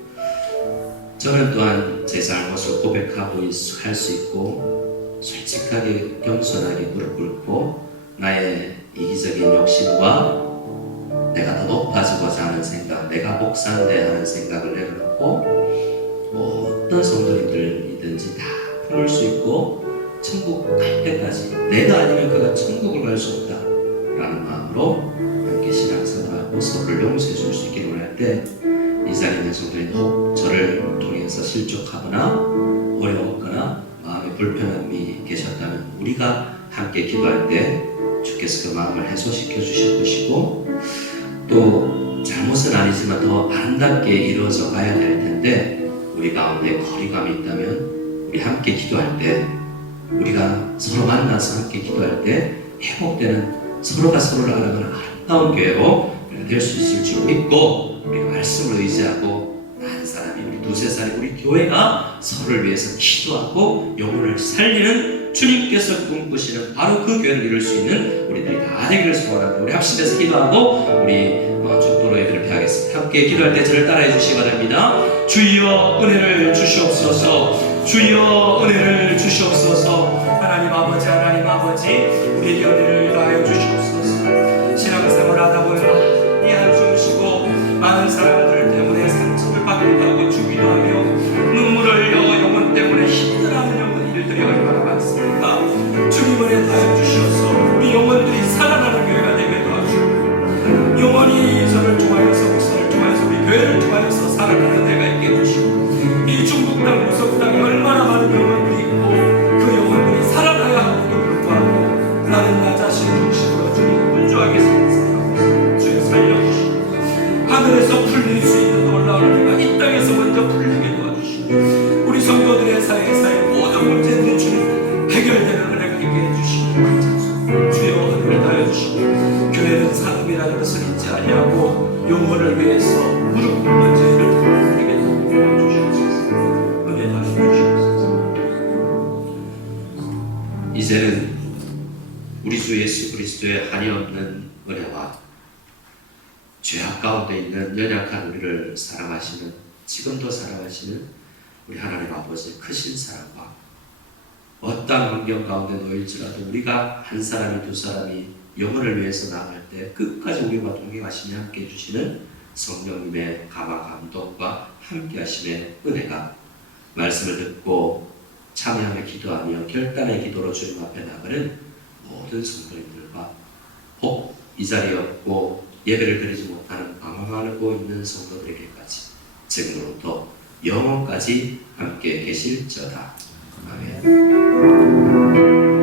저는 또한 제 잘못을 고백하고 할 수 있고, 솔직하게 겸손하게 무릎 꿇고 나의 이기적인 욕심과 내가 더 높아지고자 하는 생각, 내가 목사인데 하는 생각을 내려놓고 어떤 성도님들이든지 다 품을 수 있고 천국 갈 때까지 내가 아니면 그가 천국을 갈 수 없다 라는 마음으로 함께 신앙생활하고 서로를 용서해 줄 수 있기를 원할 때, 이 자리에 있는 성도님 혹 저를 통해서 실족하거나 어려웠거나 마음에 불편함이 계셨다면 우리가 함께 기도할 때 주께서 그 마음을 해소시켜 주실 것이고, 또 잘못은 아니지만 더 아름답게 이루어져 가야 될 텐데 우리 가운데 거리감이 있다면 우리 함께 기도할 때, 우리가 서로 만나서 함께 기도할 때 회복되는, 서로가 서로를 알아가는 아름다운 교회로 될 수 있을 줄 믿고, 우리가 말씀을 의지하고 한 사람이, 우리 두세 사람이, 우리 교회가 서로를 위해서 기도하고 영혼을 살리는 주님께서 꿈꾸시는 바로 그 교회를 이룰 수 있는 우리들이 다 되기를 소원합니다. 우리 합심해서 기도하고 우리 축도로 예배를 폐하겠습니다. 함께 기도할 때 저를 따라해 주시기 바랍니다. 주여 은혜를 주시옵소서. 주여 은혜를 주시옵소서. 하나님 아버지, 우리에게 은혜를 다하여 주시옵소서. 신앙생활 하다 보면 이 한숨 쉬고 많은 사람들 때문에 상처를 받기도 하고 주기도 하며 눈물을 흘려 영혼 때문에 힘들어하는 영혼들이 얼마나 많습니까? 주님 은혜 다하여 주시옵소서. 우리 영혼들이 살아나는 교회가 되게 도와주시고, 영원히 저를 통하여서, 목사를 통하여서, 우리 교회를 통하여서 살아가는 데가 있게 해주시고, 이 중국 땅, 무속 땅에 얼마나 많은 영혼들이 있고 그 영혼들이 살아나야 하고도 불구하고 나는 나 자신 중심으로 주님 분주하게 생각하고 주여 살려주시고, 하늘에서 풀릴 수 있는 놀라운 은혜가 이 땅에서 먼저 풀리게 도와주시고, 우리 성도들의 사이의 모든 문제들이 주님 해결되는 은혜가 있게 해주시고, 주여 은혜를 다해주시고, 교회는 사업이라는 것을 잊지 아니하고 영혼을 위해서 무릎 꿇는 죄를 드리게 도와주시옵소서. 은혜 다해주시옵소서. 이제는 우리 주 예수 그리스도의 한이 없는 은혜와 죄악 가운데 있는 연약한 우리를 사랑하시는, 지금도 사랑하시는 우리 하나님 아버지의 크신 사랑과 어떠한 환경 가운데 놓일지라도 우리가 한 사람이 두 사람이 영혼을 위해서 나아갈 때 끝까지 우리와 동행하시며 함께 해주시는 성령님의 감화 감동과 함께 하심의 은혜가 말씀을 듣고 참여하며 기도하며 결단의 기도로 주님 앞에 나가는 모든 성도님들과, 혹 이 자리에 없고 예배를 드리지 못하는 방황하고 있는 성도들에게까지 지금으로부터 영원까지 함께 계실지어다. 아멘.